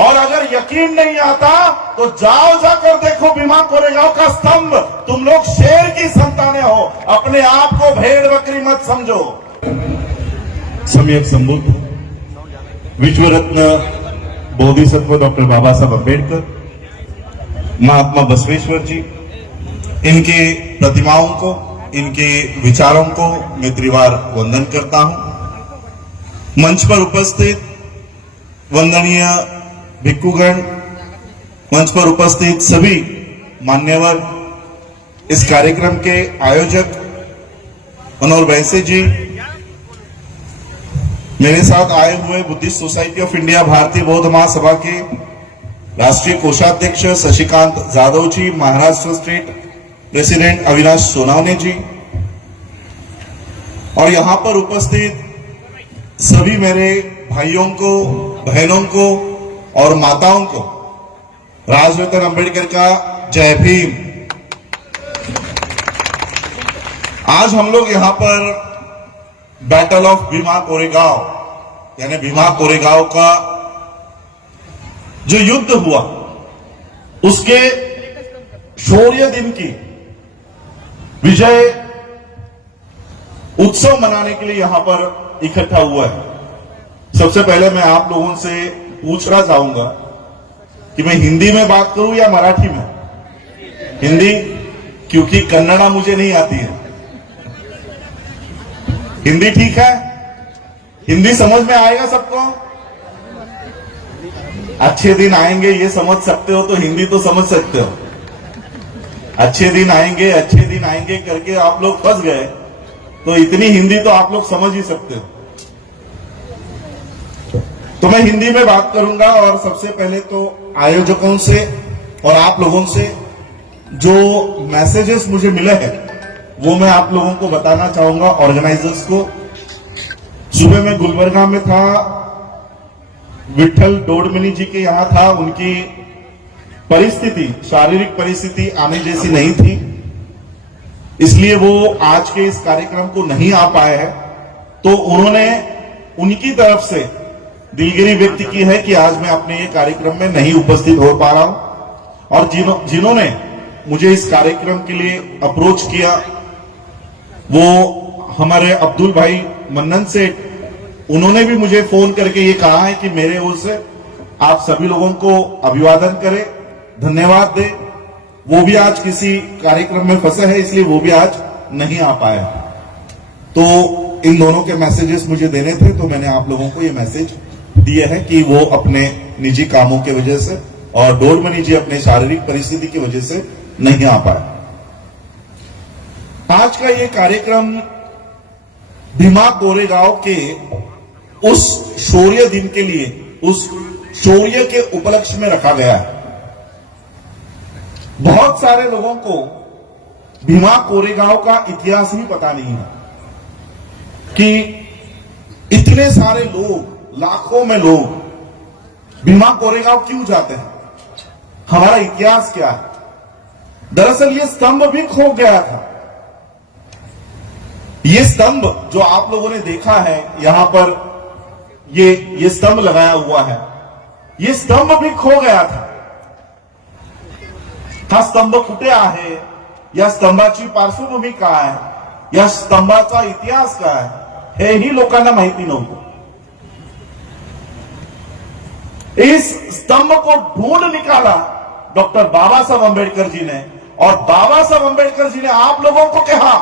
और अगर यकीन नहीं आता तो जाओ जाकर देखो भीमा कोरेगांव का स्तंभ। तुम लोग शेर की संतानें हो, अपने आप को भेड़ बकरी मत समझो। सम्यक संबुद्ध विश्व रत्न बोधिसत्व डॉक्टर बाबा साहब अम्बेडकर, महात्मा बसवेश्वर जी, इनके प्रतिमाओं को, इनके विचारों को मैं त्रिवार वंदन करता हूं। मंच पर उपस्थित वंदनीय भिक्षुगण, मंच पर उपस्थित सभी मान्यवर, इस कार्यक्रम के आयोजक मनोहर वैसे जी, मेरे साथ आए हुए बुद्धिस्ट सोसाइटी ऑफ इंडिया भारतीय बौद्ध महासभा के राष्ट्रीय कोषाध्यक्ष शशिकांत जाधव जी, महाराष्ट्र स्टेट प्रेसिडेंट अविनाश सोनावने जी, और यहां पर उपस्थित सभी मेरे भाइयों को, बहनों को और माताओं को राजरत्न अंबेडकर का जय भीम। आज हम लोग यहां पर बैटल ऑफ भीमा कोरेगांव यानी भीमा कोरेगांव का जो युद्ध हुआ उसके शौर्य दिन की विजय उत्सव मनाने के लिए यहां पर इकट्ठा हुआ है। सबसे पहले मैं आप लोगों से पूछना चाहूंगा कि मैं हिंदी में बात करूं या मराठी में? हिंदी, क्योंकि कन्नड़ा मुझे नहीं आती है। हिंदी ठीक है? हिंदी समझ में आएगा सबको? अच्छे दिन आएंगे ये समझ सकते हो तो हिंदी तो समझ सकते हो। अच्छे दिन आएंगे, अच्छे दिन आएंगे करके आप लोग फंस गए तो इतनी हिंदी तो आप लोग समझ ही सकते हो। तो मैं हिंदी में बात करूंगा और सबसे पहले तो आयोजकों से और आप लोगों से जो मैसेजेस मुझे मिले हैं वो मैं आप लोगों को बताना चाहूंगा, ऑर्गेनाइजर्स को। सुबह में गुलबर्गा में था, विठल डोडमनी जी के यहां था, उनकी परिस्थिति, शारीरिक परिस्थिति आने जैसी नहीं थी, इसलिए वो आज के इस कार्यक्रम को नहीं आ पाए हैं। तो उन्होंने उनकी तरफ से दिलगिरी व्यक्त की है कि आज मैं अपने ये कार्यक्रम में नहीं उपस्थित हो पा रहा हूं। और जिन्होंने मुझे इस कार्यक्रम के लिए अप्रोच किया वो हमारे अब्दुल भाई मन्नन सेठ, उन्होंने भी मुझे फोन करके ये कहा है कि मेरे ओर से आप सभी लोगों को अभिवादन करें, धन्यवाद दें। वो भी आज किसी कार्यक्रम में फंसे हैं इसलिए वो भी आज नहीं आ पाए। तो इन दोनों के मैसेजेस मुझे देने थे तो मैंने आप लोगों को ये मैसेज दिए हैं कि वो अपने निजी कामों की वजह से और डोडमनी जी अपने शारीरिक परिस्थिति की वजह से नहीं आ पाए। आज का ये कार्यक्रम भीमा कोरेगांव के उस शौर्य दिन के लिए, उस शौर्य के उपलक्ष्य में रखा गया है। बहुत सारे लोगों को भीमा कोरेगांव का इतिहास ही पता नहीं है कि इतने सारे लोग, लाखों में लोग भीमा कोरेगांव क्यों जाते हैं, हमारा इतिहास क्या है। दरअसल ये स्तंभ भी खो गया था। ये स्तंभ जो आप लोगों ने देखा है यहां पर, ये स्तंभ लगाया हुआ है, ये स्तंभ भी खो गया था। हा स्तंभ कुठे आहे, या स्तंभाची पार्श्वभूमी काय आहे, या स्तंभाचा इतिहास काय आहे, हेही लोकांना माहिती नव्हतं। इस स्तंभ को ढूंढ निकाला डॉक्टर बाबा साहब अम्बेडकर जी ने, और बाबा साहब अम्बेडकर जी ने आप लोगों को कहा,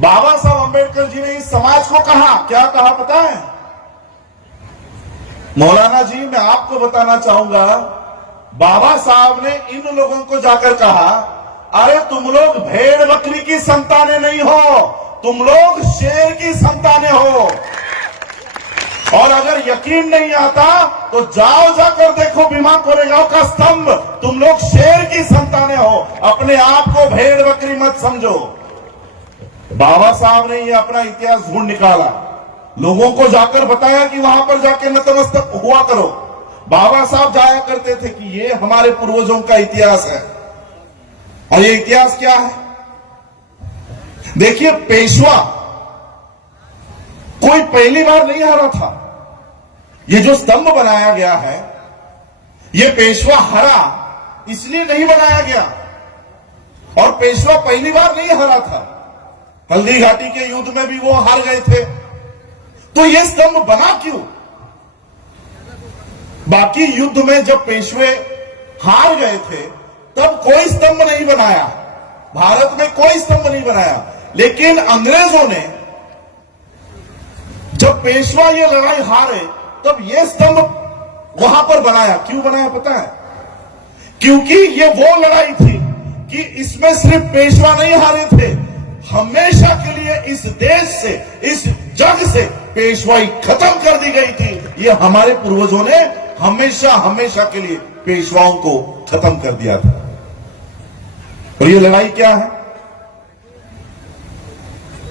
बाबा साहब अम्बेडकर जी ने इस समाज को कहा, क्या कहा पता है मौलाना जी? मैं आपको बताना चाहूंगा, बाबा साहब ने इन लोगों को जाकर कहा, अरे तुम लोग भेड़ बकरी की संतानें नहीं हो, तुम लोग शेर की संतानें हो। और अगर यकीन नहीं आता तो जाओ जाकर देखो भीमा कोरेगांव का स्तंभ। तुम लोग शेर की संतानें हो, अपने आप को भेड़ बकरी मत समझो। बाबा साहब ने ये अपना इतिहास ढूंढ निकाला, लोगों को जाकर बताया कि वहां पर जाके नतमस्तक हुआ करो। बाबा साहब जाया करते थे कि ये हमारे पूर्वजों का इतिहास है। और ये इतिहास क्या है? देखिए, पेशवा कोई पहली बार नहीं हारा था। ये जो स्तंभ बनाया गया है, ये पेशवा हरा इसलिए नहीं बनाया गया, और पेशवा पहली बार नहीं हरा था, हल्दी घाटी के युद्ध में भी वो हार गए थे। तो ये स्तंभ बना क्यों? बाकी युद्ध में जब पेशवे हार गए थे तब कोई स्तंभ नहीं बनाया, भारत में कोई स्तंभ नहीं बनाया। लेकिन अंग्रेजों ने जब पेशवा ये लड़ाई हारे तब ये स्तंभ वहां पर बनाया। क्यों बनाया पता है? क्योंकि ये वो लड़ाई थी कि इसमें सिर्फ पेशवा नहीं हारे थे, हमेशा के लिए इस देश से, इस जग से पेशवाई खत्म कर दी गई थी। ये हमारे पूर्वजों ने हमेशा हमेशा के लिए पेशवाओं को खत्म कर दिया था। और ये लड़ाई क्या है?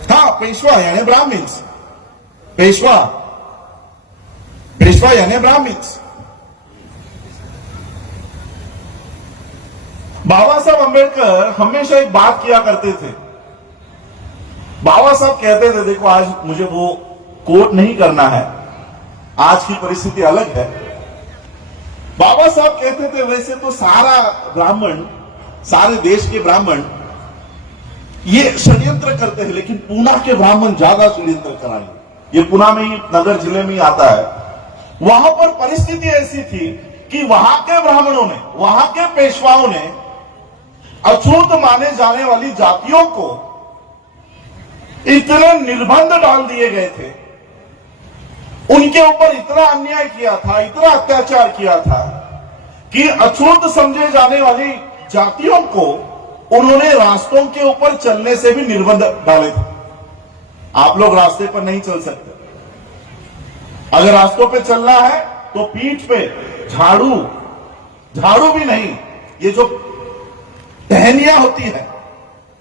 हाँ, पेशवा यानी ब्राह्मण्स, पेशवा यानी ब्राह्मण्स। बाबा साहब अंबेडकर हमेशा एक बात किया करते थे। बाबा साहब कहते थे, देखो आज मुझे वो कोट नहीं करना है, आज की परिस्थिति अलग है। बाबा साहब कहते थे वैसे तो सारा ब्राह्मण, सारे देश के ब्राह्मण ये षड्यंत्र करते हैं, लेकिन पूना के ब्राह्मण ज्यादा षड्यंत्र कराएंगे। ये पूना में ही, नगर जिले में ही आता है। वहां पर परिस्थिति ऐसी थी कि वहां के ब्राह्मणों ने, वहां के पेशवाओं ने अछूत माने जाने वाली जातियों को इतने निर्बंध डाल दिए गए थे, उनके ऊपर इतना अन्याय किया था, इतना अत्याचार किया था कि अछूत समझे जाने वाली जातियों को उन्होंने रास्तों के ऊपर चलने से भी निर्बंध डाले थे। आप लोग रास्ते पर नहीं चल सकते, अगर रास्तों पे चलना है तो पीठ पे झाड़ू भी नहीं, ये जो टहनियां होती है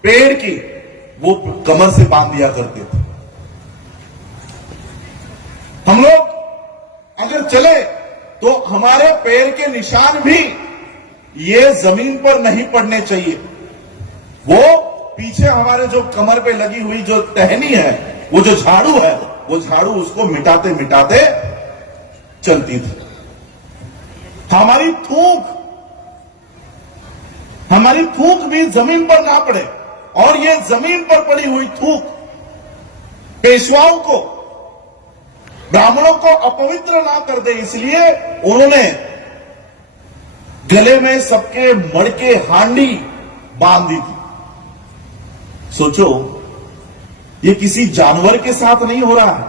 पेड़ की, वो कमर से बांध दिया करते थे। हम लोग अगर चले तो हमारे पैर के निशान भी ये जमीन पर नहीं पड़ने चाहिए। वो पीछे हमारे जो कमर पे लगी हुई जो टहनी है, वो जो झाड़ू है, वो झाड़ू उसको मिटाते मिटाते चलती थी। हमारी थूक भी जमीन पर ना पड़े, और ये जमीन पर पड़ी हुई थूक पेशवाओं को, ब्राह्मणों को अपवित्र ना कर दे, इसलिए उन्होंने गले में सबके मड़के हांडी बांध दी थी। सोचो, ये किसी जानवर के साथ नहीं हो रहा है,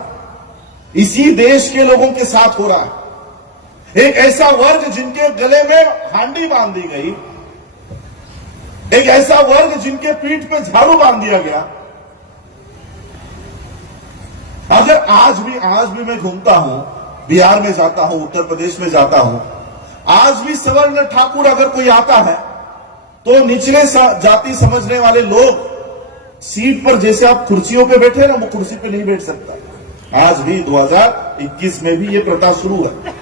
इसी देश के लोगों के साथ हो रहा है। एक ऐसा वर्ग जिनके गले में हांडी बांध दी गई, एक ऐसा वर्ग जिनके पीठ पे झाड़ू बांध दिया गया। अगर आज भी मैं घूमता हूं, बिहार में जाता हूं, उत्तर प्रदेश में जाता हूं, आज भी सवर्ण ठाकुर अगर कोई आता है तो निचले जाति समझने वाले लोग सीट पर, जैसे आप कुर्सियों पे बैठे ना, वो कुर्सी पे नहीं बैठ सकता। आज भी 2021 में भी ये प्रथा शुरू है,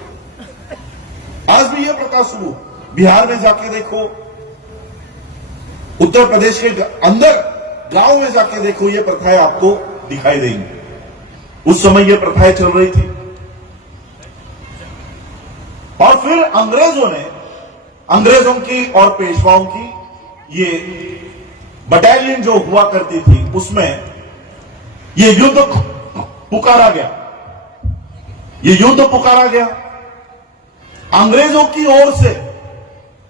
आज भी ये प्रथा शुरू। बिहार में जाके देखो, उत्तर प्रदेश के अंदर गांव में जाके देखो, ये प्रथाएं आपको दिखाई देंगी। उस समय ये प्रथाएं चल रही थी। और फिर अंग्रेजों की और पेशवाओं की ये बटालियन जो हुआ करती थी, उसमें ये युद्ध पुकारा गया। अंग्रेजों की ओर से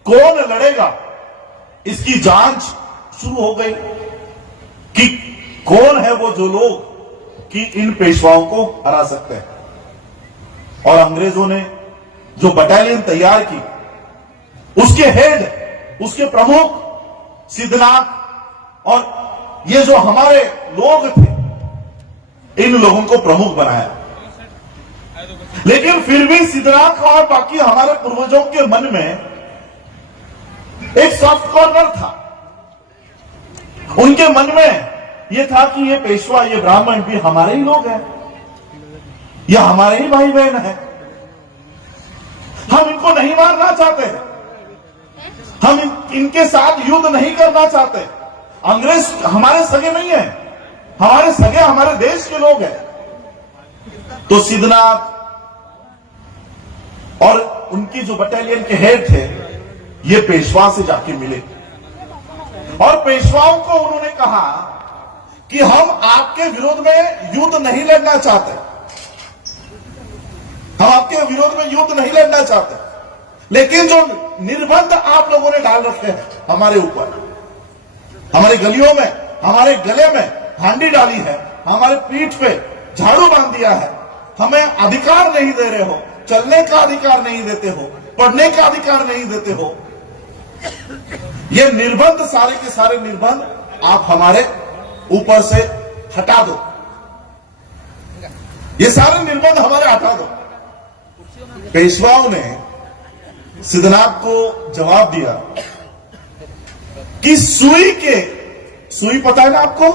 कौन लड़ेगा, इसकी जांच शुरू हो गई कि कौन है वो जो लोग कि इन पेशवाओं को हरा सकते हैं। और अंग्रेजों ने जो बटालियन तैयार की, उसके हेड, उसके प्रमुख सिद्धनाथ और ये जो हमारे लोग थे, इन लोगों को प्रमुख बनाया। लेकिन फिर भी सिद्धनाथ और बाकी हमारे पूर्वजों के मन में एक सॉफ्ट कॉर्नर था। उनके मन में यह था कि ये पेशवा, ये ब्राह्मण भी हमारे ही लोग हैं, ये हमारे ही भाई बहन हैं, हम इनको नहीं मारना चाहते, हम इनके साथ युद्ध नहीं करना चाहते। अंग्रेज हमारे सगे नहीं है, हमारे सगे हमारे देश के लोग हैं। तो सिद्धनाथ और उनकी जो बटालियन के हेड थे ये पेशवा से जाके मिले और पेशवाओं को उन्होंने कहा कि हम आपके विरोध में युद्ध नहीं लड़ना चाहते, हम आपके विरोध में युद्ध नहीं लड़ना चाहते, लेकिन जो निर्बंध आप लोगों ने डाल रखे हैं हमारे ऊपर, हमारी गलियों में, हमारे गले में हांडी डाली है, हमारे पीठ पे झाड़ू बांध दिया है, हमें अधिकार नहीं दे रहे हो, चलने का अधिकार नहीं देते हो, पढ़ने का अधिकार नहीं देते हो, ये निर्बंध, सारे के सारे निर्बंध आप हमारे ऊपर से हटा दो, ये सारे निर्बंध हमारे हटा दो। पेशवाओं ने सिद्धनाथ को जवाब दिया कि सुई पता है ना आपको,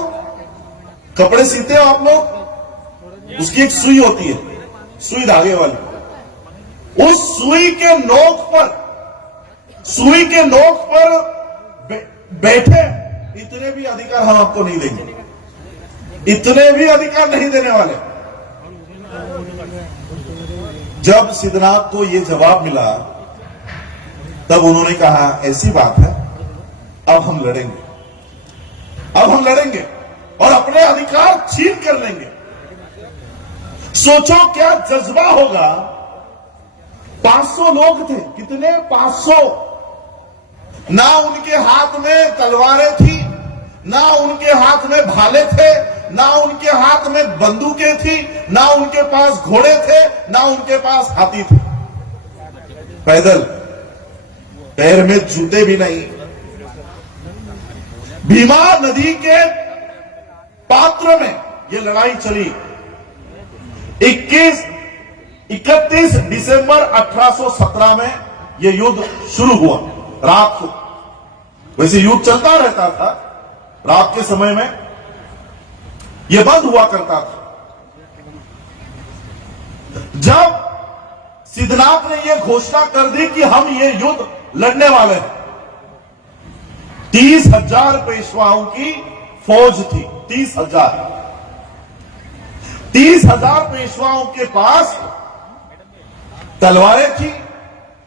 कपड़े सीते हो आप लोग, उसकी एक सुई होती है, सुई धागे वाली, उस सुई के नोक पर बैठे इतने भी अधिकार हम आपको नहीं देंगे, इतने भी अधिकार नहीं देने वाले। जब सिद्धनाथ को यह जवाब मिला तब उन्होंने कहा ऐसी बात है, अब हम लड़ेंगे और अपने अधिकार छीन कर लेंगे। सोचो क्या जज्बा होगा। 500 लोग थे, कितने? 500। ना उनके हाथ में तलवारें थी, ना उनके हाथ में भाले थे, ना उनके हाथ में बंदूकें थी, ना उनके पास घोड़े थे, ना उनके पास हाथी थे। पैदल, पैर में जूते भी नहीं। भीमा नदी के पात्र में यह लड़ाई चली। 31 दिसंबर 1817 में यह युद्ध शुरू हुआ रात को। वैसे युद्ध चलता रहता था, रात के समय में यह बंद हुआ करता था। जब सिद्धनाथ ने यह घोषणा कर दी कि हम ये युद्ध लड़ने वाले हैं, 30,000 पेशवाओं की फौज थी। 30,000 पेशवाओं के पास तलवारें थी,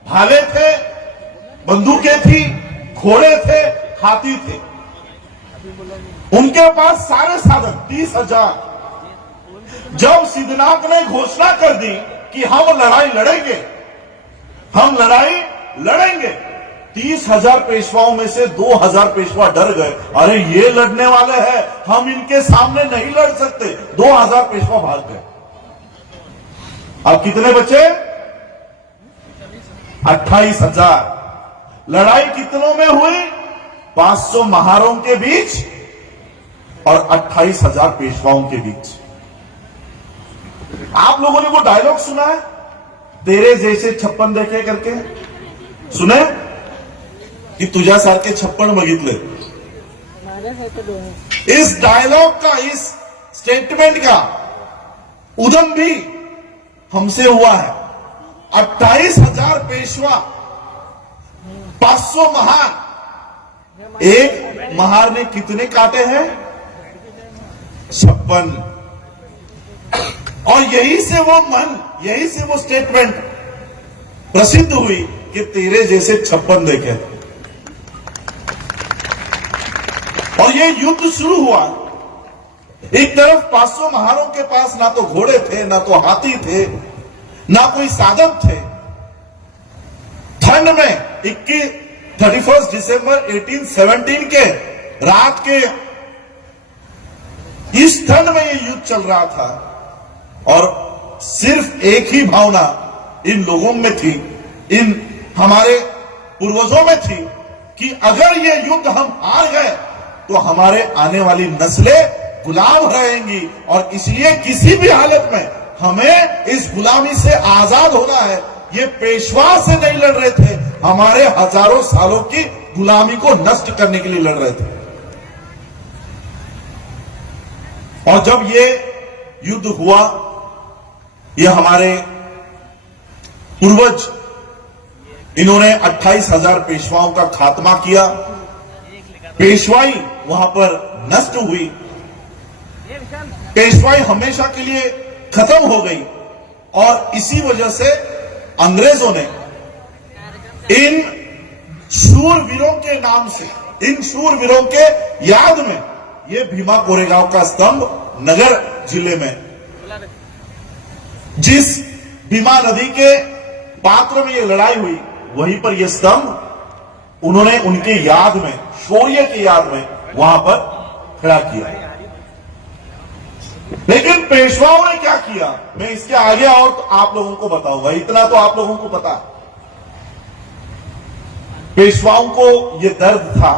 भाले थे, बंदूकें थी, घोड़े थे, हाथी थे, उनके पास सारे साधन। 30,000। जब सिद्धनाथ ने घोषणा कर दी कि हम लड़ाई लड़ेंगे, 30,000 पेशवाओं में से 2,000 पेशवा डर गए। अरे ये लड़ने वाले हैं, हम इनके सामने नहीं लड़ सकते। 2,000 पेशवा भाग गए। अब कितने बचे? 28,000। लड़ाई कितनों में हुई? 500 महारों के बीच और 28,000 पेशवाओं के बीच। आप लोगों ने वो डायलॉग सुना है, तेरे जैसे 56 देखे करके? सुने कि तुझा सारखे 56 बघितले। इस डायलॉग का, इस स्टेटमेंट का उदम भी हमसे हुआ है। 28,000 पेशवा, 500 महार। एक महार ने कितने काटे हैं? 56। और यही से वो स्टेटमेंट प्रसिद्ध हुई कि तेरे जैसे 56 देखे। और ये युद्ध शुरू हुआ। एक तरफ 500 महारों के पास ना तो घोड़े थे, ना तो हाथी थे, ना कोई साधन थे। ठंड में 31 दिसंबर 1817 के रात के इस ठंड में ये युद्ध चल रहा था और सिर्फ एक ही भावना इन लोगों में थी, इन हमारे पूर्वजों में थी कि अगर ये युद्ध हम हार गए तो हमारे आने वाली नस्लें गुलाम रहेंगी और इसलिए किसी भी हालत में हमें इस गुलामी से आजाद होना है। ये पेशवा से नहीं लड़ रहे थे, हमारे हजारों सालों की गुलामी को नष्ट करने के लिए लड़ रहे थे। और जब ये युद्ध हुआ, ये हमारे पूर्वज, इन्होंने 28,000 पेशवाओं का खात्मा किया। पेशवाई वहां पर नष्ट हुई, पेशवाई हमेशा के लिए खत्म हो गई और इसी वजह से अंग्रेजों ने इन शूरवीरों के नाम से, इन शूरवीरों के याद में ये भीमा कोरेगांव का स्तंभ नगर जिले में, जिस भीमा नदी के पात्र में ये लड़ाई हुई, वहीं पर यह स्तंभ उन्होंने उनके याद में, शौर्य की याद में वहां पर खड़ा किया। लेकिन पेशवाओं ने क्या किया, मैं इसके आगे और तो आप लोगों को बताऊंगा, इतना तो आप लोगों को पता है। पेशवाओं को यह दर्द था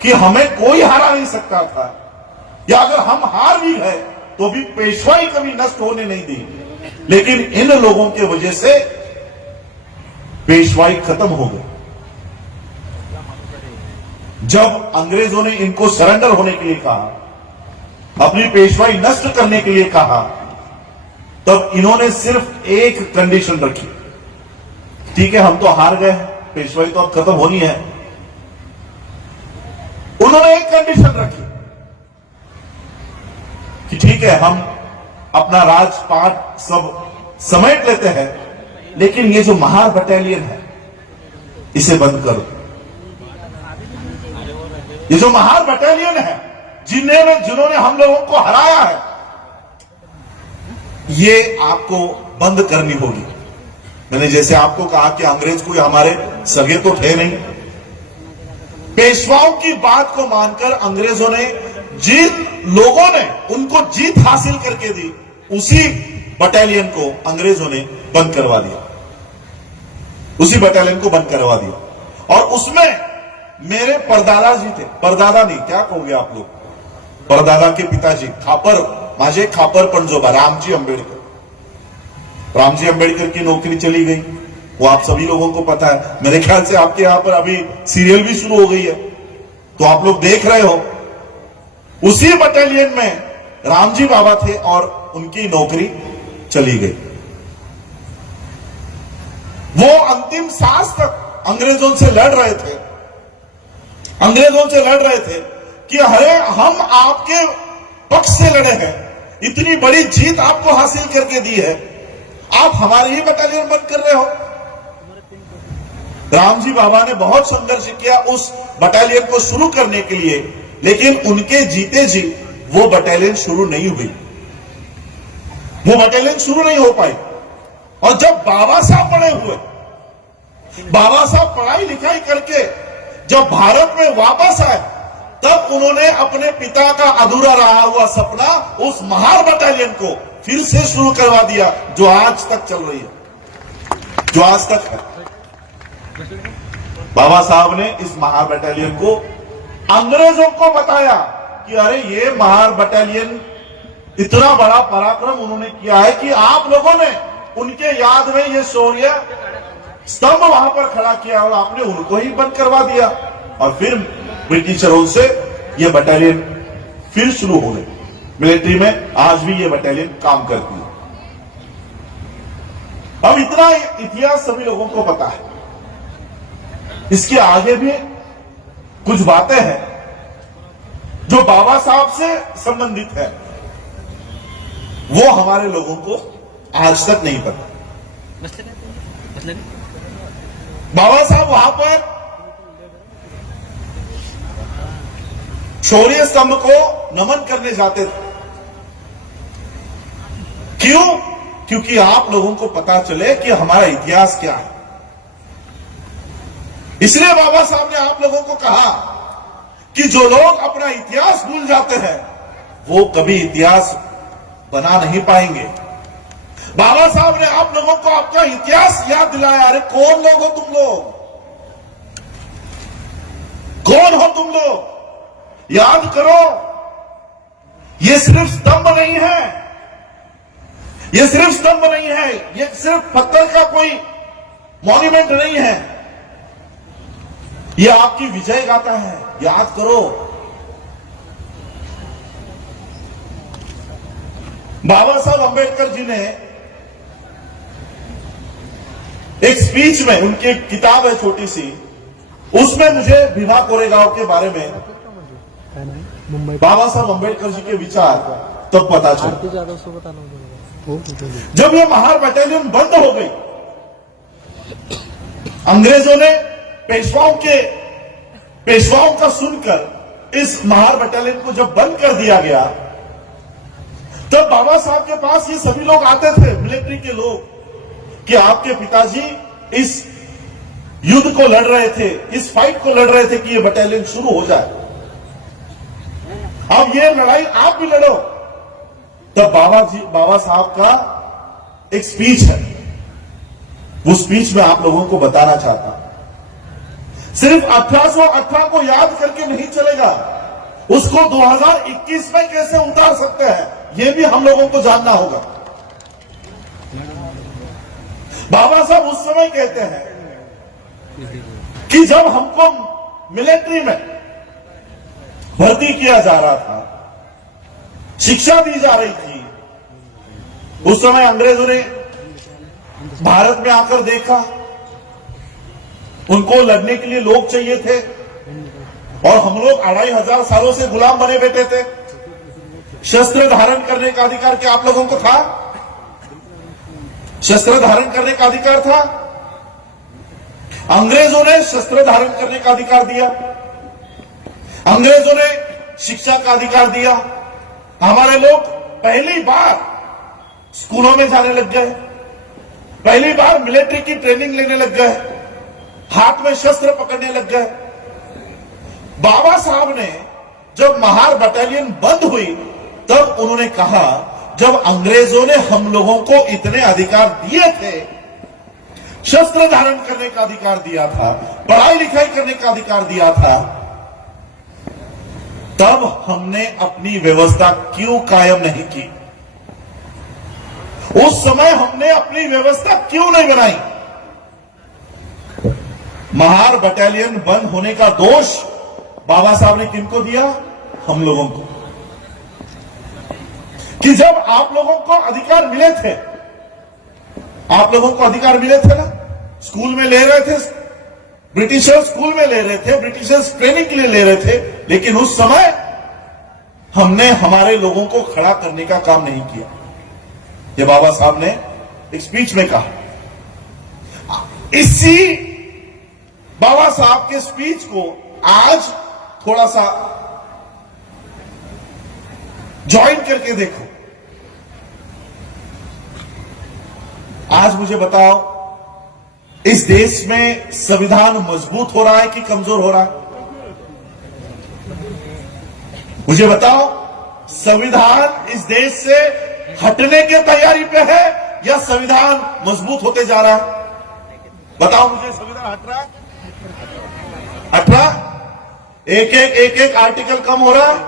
कि हमें कोई हरा नहीं सकता था, या अगर हम हार भी गए तो भी पेशवाई कभी नष्ट होने नहीं दी। लेकिन इन लोगों की वजह से पेशवाई खत्म हो गई। जब अंग्रेजों ने इनको सरेंडर होने के लिए कहा, अपनी पेशवाई नष्ट करने के लिए कहा, तब इन्होंने सिर्फ एक कंडीशन रखी, ठीक है हम तो हार गए, पेशवाई तो अब खत्म होनी है। उन्होंने एक कंडीशन रखी कि ठीक है हम अपना राजपाट सब समेट लेते हैं, लेकिन ये जो महार बटालियन है इसे बंद करो। ये जो महार बटालियन है जिन्होंने हम लोगों को हराया है, ये आपको बंद करनी होगी। मैंने जैसे आपको कहा कि अंग्रेज कोई हमारे सगे तो थे नहीं। पेशवाओं की बात को मानकर अंग्रेजों ने, जिन लोगों ने उनको जीत हासिल करके दी, उसी बटालियन को अंग्रेजों ने बंद करवा दिया, उसी बटालियन को बंद करवा दिया। और उसमें मेरे परदादा जी थे, परदादा नहीं क्या कहोगे आप लोग, परदादा के पिताजी खापर, माझे खापर पंजोबा रामजी अंबेडकर। रामजी अंबेडकर की नौकरी चली गई, वो आप सभी लोगों को पता है। मेरे ख्याल से आपके यहां पर अभी सीरियल भी शुरू हो गई है, तो आप लोग देख रहे हो। उसी बटालियन में रामजी बाबा थे और उनकी नौकरी चली गई। वो अंतिम सांस तक अंग्रेजों से लड़ रहे थे, अंग्रेजों से लड़ रहे थे कि अरे हम आपके पक्ष से लड़े हैं, इतनी बड़ी जीत आपको हासिल करके दी है, आप हमारी ही बटालियन बंद कर रहे हो। रामजी बाबा ने बहुत संघर्ष किया उस बटालियन को शुरू करने के लिए, लेकिन उनके जीते जी वो बटालियन शुरू नहीं हुई, वो बटालियन शुरू नहीं हो पाई। और जब बाबा साहब बड़े हुए, बाबा साहब पढ़ाई लिखाई करके जब भारत में वापस आए, तब उन्होंने अपने पिता का अधूरा रहा हुआ सपना, उस महार बटालियन को फिर से शुरू करवा दिया, जो आज तक चल रही है, जो आज तक है। बाबा साहब ने इस महार बटालियन को अंग्रेजों को बताया कि अरे ये महार बटालियन इतना बड़ा पराक्रम उन्होंने किया है कि आप लोगों ने उनके याद में ये शौर्य स्तंभ वहां पर खड़ा किया और आपने उनको ही बंद करवा दिया। और फिर ब्रिटिशरों से ये बटालियन फिर शुरू हो गई। मिलिट्री में आज भी ये बटालियन काम करती है। अब इतना इतिहास सभी लोगों को पता है, इसके आगे भी कुछ बातें हैं जो बाबा साहब से संबंधित है, वो हमारे लोगों को आज तक नहीं पता। बाबा साहब वहां पर शौर्य स्तंभ को नमन करने जाते थे। क्यों? क्योंकि आप लोगों को पता चले कि हमारा इतिहास क्या है। इसलिए बाबा साहब ने आप लोगों को कहा कि जो लोग अपना इतिहास भूल जाते हैं वो कभी इतिहास बना नहीं पाएंगे। बाबा साहब ने आप लोगों को आपका इतिहास याद दिलाया। अरे कौन लोग हो तुम लोग, कौन हो तुम लोग, याद करो। ये सिर्फ स्तंभ नहीं है, ये सिर्फ स्तंभ नहीं है, ये सिर्फ पत्थर का कोई मॉन्यूमेंट नहीं है, ये आपकी विजय गाथा है, याद करो। बाबा साहब अंबेडकर जी ने एक स्पीच में, उनकी एक किताब है छोटी सी, उसमें मुझे भीमा कोरेगांव के बारे में बाबा साहब अंबेडकर जी के विचार तब पता चला। जब ये महार बटालियन बंद हो गई अंग्रेजों ने पेशवाओं का सुनकर इस महार बटालियन को जब बंद कर दिया गया, तब बाबा साहब के पास ये सभी लोग आते थे, मिलिट्री के लोग, कि आपके पिताजी इस युद्ध को लड़ रहे थे, इस फाइट को लड़ रहे थे कि ये बटालियन शुरू हो जाए, अब ये लड़ाई आप भी लड़ो। तब बाबा साहब का एक स्पीच है, वो स्पीच में आप लोगों को बताना चाहता हूं। सिर्फ 1818 को याद करके नहीं चलेगा, उसको 2021 में कैसे उतार सकते हैं, यह भी हम लोगों को जानना होगा। बाबा साहब उस समय कहते हैं कि जब हमको मिलिट्री में भर्ती किया जा रहा था, शिक्षा दी जा रही थी, उस समय अंग्रेजों ने भारत में आकर देखा, उनको लड़ने के लिए लोग चाहिए थे, और हम लोग 2500 सालों से गुलाम बने बैठे थे। शस्त्र धारण करने का अधिकार क्या आप लोगों को था? शस्त्र धारण करने का अधिकार था। अंग्रेजों ने शस्त्र धारण करने का अधिकार दिया, अंग्रेजों ने शिक्षा का अधिकार दिया। हमारे लोग पहली बार स्कूलों में जाने लग गए, पहली बार मिलिट्री की ट्रेनिंग लेने लग गए, हाथ में शस्त्र पकड़ने लग गए। बाबा साहब ने जब महार बटालियन बंद हुई, तब उन्होंने कहा, जब अंग्रेजों ने हम लोगों को इतने अधिकार दिए थे, शस्त्र धारण करने का अधिकार दिया था, पढ़ाई लिखाई करने का अधिकार दिया था, तब हमने अपनी व्यवस्था क्यों कायम नहीं की? उस समय हमने अपनी व्यवस्था क्यों नहीं बनाई? महार बटालियन बंद होने का दोष बाबा साहब ने किनको दिया? हम लोगों को। कि जब आप लोगों को अधिकार मिले थे, आप लोगों को अधिकार मिले थे ना, स्कूल में ले रहे थे, ब्रिटिशर्स स्कूल में ले रहे थे, ब्रिटिशर्स ट्रेनिंग के लिए ले रहे थे, लेकिन उस समय हमने हमारे लोगों को खड़ा करने का काम नहीं किया। ये बाबा साहब ने एक स्पीच में कहा। इसी बाबा साहब के स्पीच को आज थोड़ा सा ज्वाइन करके देखो। आज मुझे बताओ, इस देश में संविधान मजबूत हो रहा है कि कमजोर हो रहा है? मुझे बताओ, संविधान इस देश से हटने की तैयारी पे है या संविधान मजबूत होते जा रहा है? बताओ मुझे, संविधान हट रहा है? हट रहा? एक एक आर्टिकल कम हो रहा है,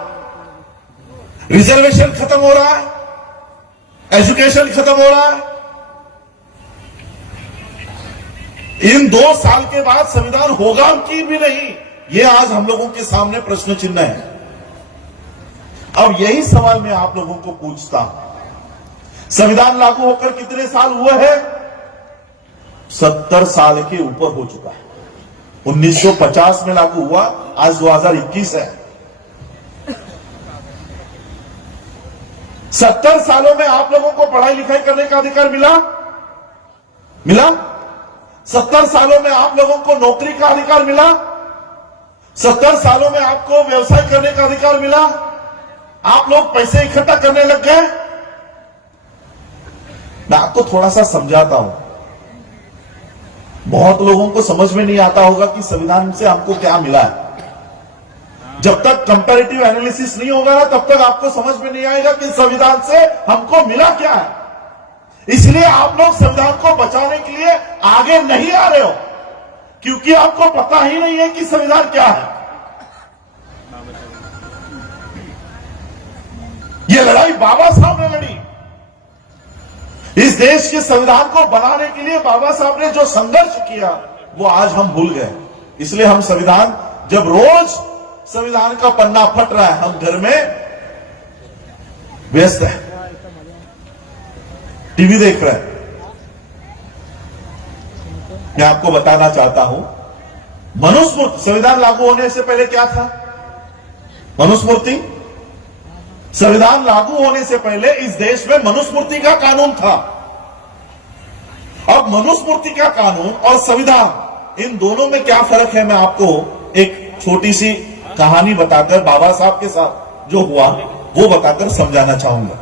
रिजर्वेशन खत्म हो रहा है, एजुकेशन खत्म हो रहा है। इन 2 साल के बाद संविधान होगा कि भी नहीं, यह आज हम लोगों के सामने प्रश्न चिन्ह है। अब यही सवाल मैं आप लोगों को पूछता हूं, संविधान लागू होकर कितने साल हुए हैं? 70 साल के ऊपर हो चुका है। 1950 में लागू हुआ, आज 2021 है। 70 सालों में आप लोगों को पढ़ाई लिखाई करने का अधिकार मिला? 70 सालों में आप लोगों को नौकरी का अधिकार मिला? 70 सालों में आपको व्यवसाय करने का अधिकार मिला? आप लोग पैसे इकट्ठा करने लग गए? मैं आपको थोड़ा सा समझाता हूं, बहुत लोगों को समझ में नहीं आता होगा कि संविधान से हमको क्या मिला है। जब तक कंपैरेटिव एनालिसिस नहीं होगा ना, तब तक आपको समझ में नहीं आएगा कि संविधान से हमको मिला क्या है। इसलिए आप लोग संविधान को बचाने के लिए आगे नहीं आ रहे हो, क्योंकि आपको पता ही नहीं है कि संविधान क्या है। ये लड़ाई बाबा साहब ने लड़ी। इस देश के संविधान को बनाने के लिए बाबा साहब ने जो संघर्ष किया, वो आज हम भूल गए। इसलिए हम संविधान, जब रोज संविधान का पन्ना फट रहा है, हम घर में व्यस्त हैं, टीवी देख रहे हैं। मैं आपको बताना चाहता हूं, मनुस्मृति, संविधान लागू होने से पहले क्या था? मनुस्मृति। संविधान लागू होने से पहले इस देश में मनुस्मृति का कानून था। अब मनुस्मृति का कानून और संविधान इन दोनों में क्या फर्क है मैं आपको एक छोटी सी कहानी बताकर बाबा साहब के साथ जो हुआ वो बताकर समझाना चाहूंगा।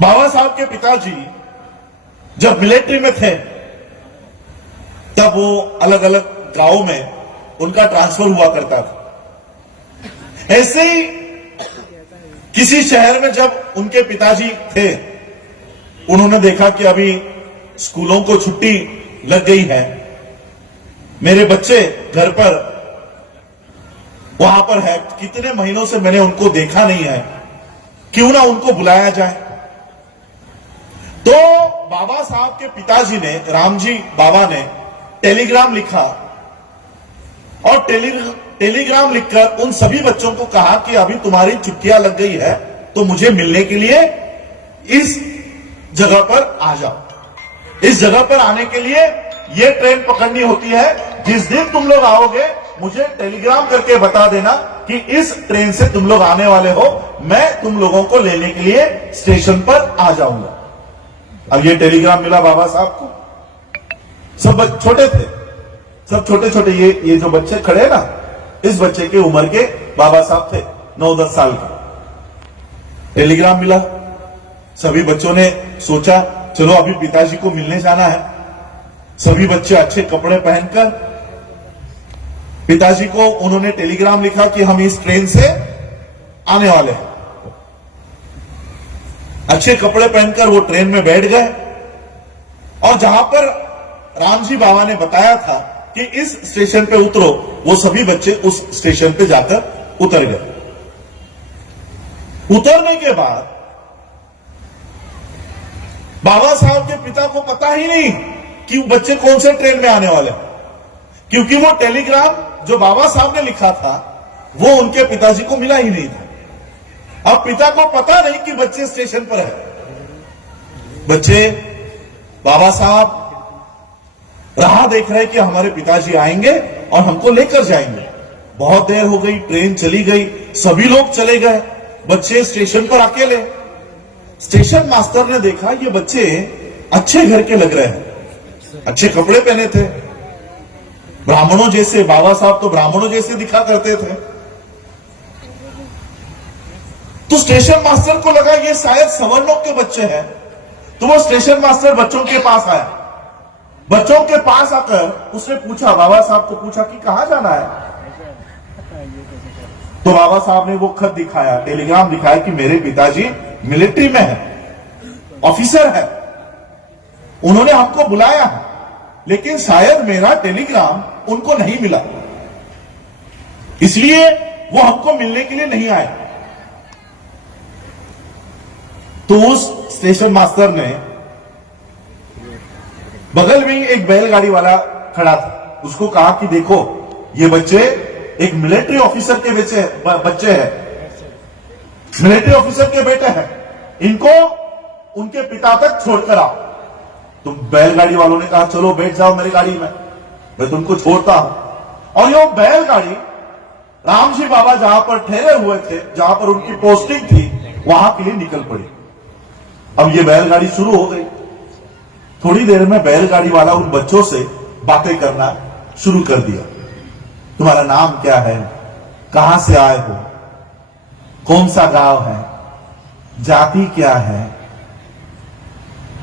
बाबा साहब के पिताजी जब मिलिट्री में थे तब वो अलग अलग गांवों में उनका ट्रांसफर हुआ करता था। ऐसे ही किसी शहर में जब उनके पिताजी थे, उन्होंने देखा कि अभी स्कूलों को छुट्टी लग गई है, मेरे बच्चे घर पर वहां पर है, कितने महीनों से मैंने उनको देखा नहीं है, क्यों ना उनको बुलाया जाए। तो बाबा साहब के पिताजी ने, रामजी बाबा ने टेलीग्राम लिखा और टेलीग्राम लिखकर उन सभी बच्चों को कहा कि अभी तुम्हारी छुट्टियां लग गई है तो मुझे मिलने के लिए इस जगह पर आ जाओ। इस जगह पर आने के लिए यह ट्रेन पकड़नी होती है, जिस दिन तुम लोग आओगे मुझे टेलीग्राम करके बता देना कि इस ट्रेन से तुम लोग आने वाले हो, मैं तुम लोगों को लेने के लिए स्टेशन पर आ जाऊंगा। अब ये टेलीग्राम मिला बाबा साहब को। सब छोटे थे, सब छोटे छोटे, ये जो बच्चे खड़े हैं ना, इस बच्चे के उम्र के बाबा साहब थे, 9-10 साल के। टेलीग्राम मिला, सभी बच्चों ने सोचा चलो अभी पिताजी को मिलने जाना है। सभी बच्चे अच्छे कपड़े पहनकर पिताजी को उन्होंने टेलीग्राम लिखा कि हम इस ट्रेन से आने वाले हैं। अच्छे कपड़े पहनकर वो ट्रेन में बैठ गए और जहां पर रामजी बाबा ने बताया था कि इस स्टेशन पे उतरो, वो सभी बच्चे उस स्टेशन पे जाकर उतर गए। उतरने के बाद बाबा साहब के पिता को पता ही नहीं कि बच्चे कौन से ट्रेन में आने वाले, क्योंकि वो टेलीग्राम जो बाबा साहब ने लिखा था वो उनके पिताजी को मिला ही नहीं था। अब पिता को पता नहीं कि बच्चे स्टेशन पर है। बच्चे बाबा साहब राह देख रहे कि हमारे पिताजी आएंगे और हमको लेकर जाएंगे। बहुत देर हो गई, ट्रेन चली गई, सभी लोग चले गए, बच्चे स्टेशन पर अकेले। स्टेशन मास्टर ने देखा ये बच्चे अच्छे घर के लग रहे हैं, अच्छे कपड़े पहने थे, ब्राह्मणों जैसे। बाबा साहब तो ब्राह्मणों जैसे दिखा करते थे। तो स्टेशन मास्टर को लगा ये शायद सवर्णों के बच्चे हैं, तो वो स्टेशन मास्टर बच्चों के पास आया। बच्चों के पास आकर उसने पूछा, बाबा साहब को पूछा कि कहां जाना है। तो बाबा साहब ने वो खत दिखाया, टेलीग्राम दिखाया कि मेरे पिताजी मिलिट्री में है, ऑफिसर है, उन्होंने हमको बुलाया है, लेकिन शायद मेरा टेलीग्राम उनको नहीं मिला, इसलिए वो हमको मिलने के लिए नहीं आए। तो उस स्टेशन मास्टर ने, बगल में ही एक बैलगाड़ी वाला खड़ा था, उसको कहा कि देखो ये बच्चे एक मिलिट्री ऑफिसर के बच्चे हैं, मिलिट्री ऑफिसर के बेटे हैं, इनको उनके पिता तक छोड़कर आओ। तो बैलगाड़ी वालों ने कहा चलो बैठ जाओ मेरी गाड़ी में, मैं तुमको छोड़ता हूं। और ये बैलगाड़ी रामजी बाबा जहां पर ठहरे हुए थे, जहां पर उनकी पोस्टिंग थी, वहां के लिए निकल पड़ी। अब ये बैलगाड़ी शुरू हो गई। थोड़ी देर में बैलगाड़ी वाला उन बच्चों से बातें करना शुरू कर दिया। तुम्हारा नाम क्या है, कहां से आए हो, कौन सा गांव है, जाति क्या है।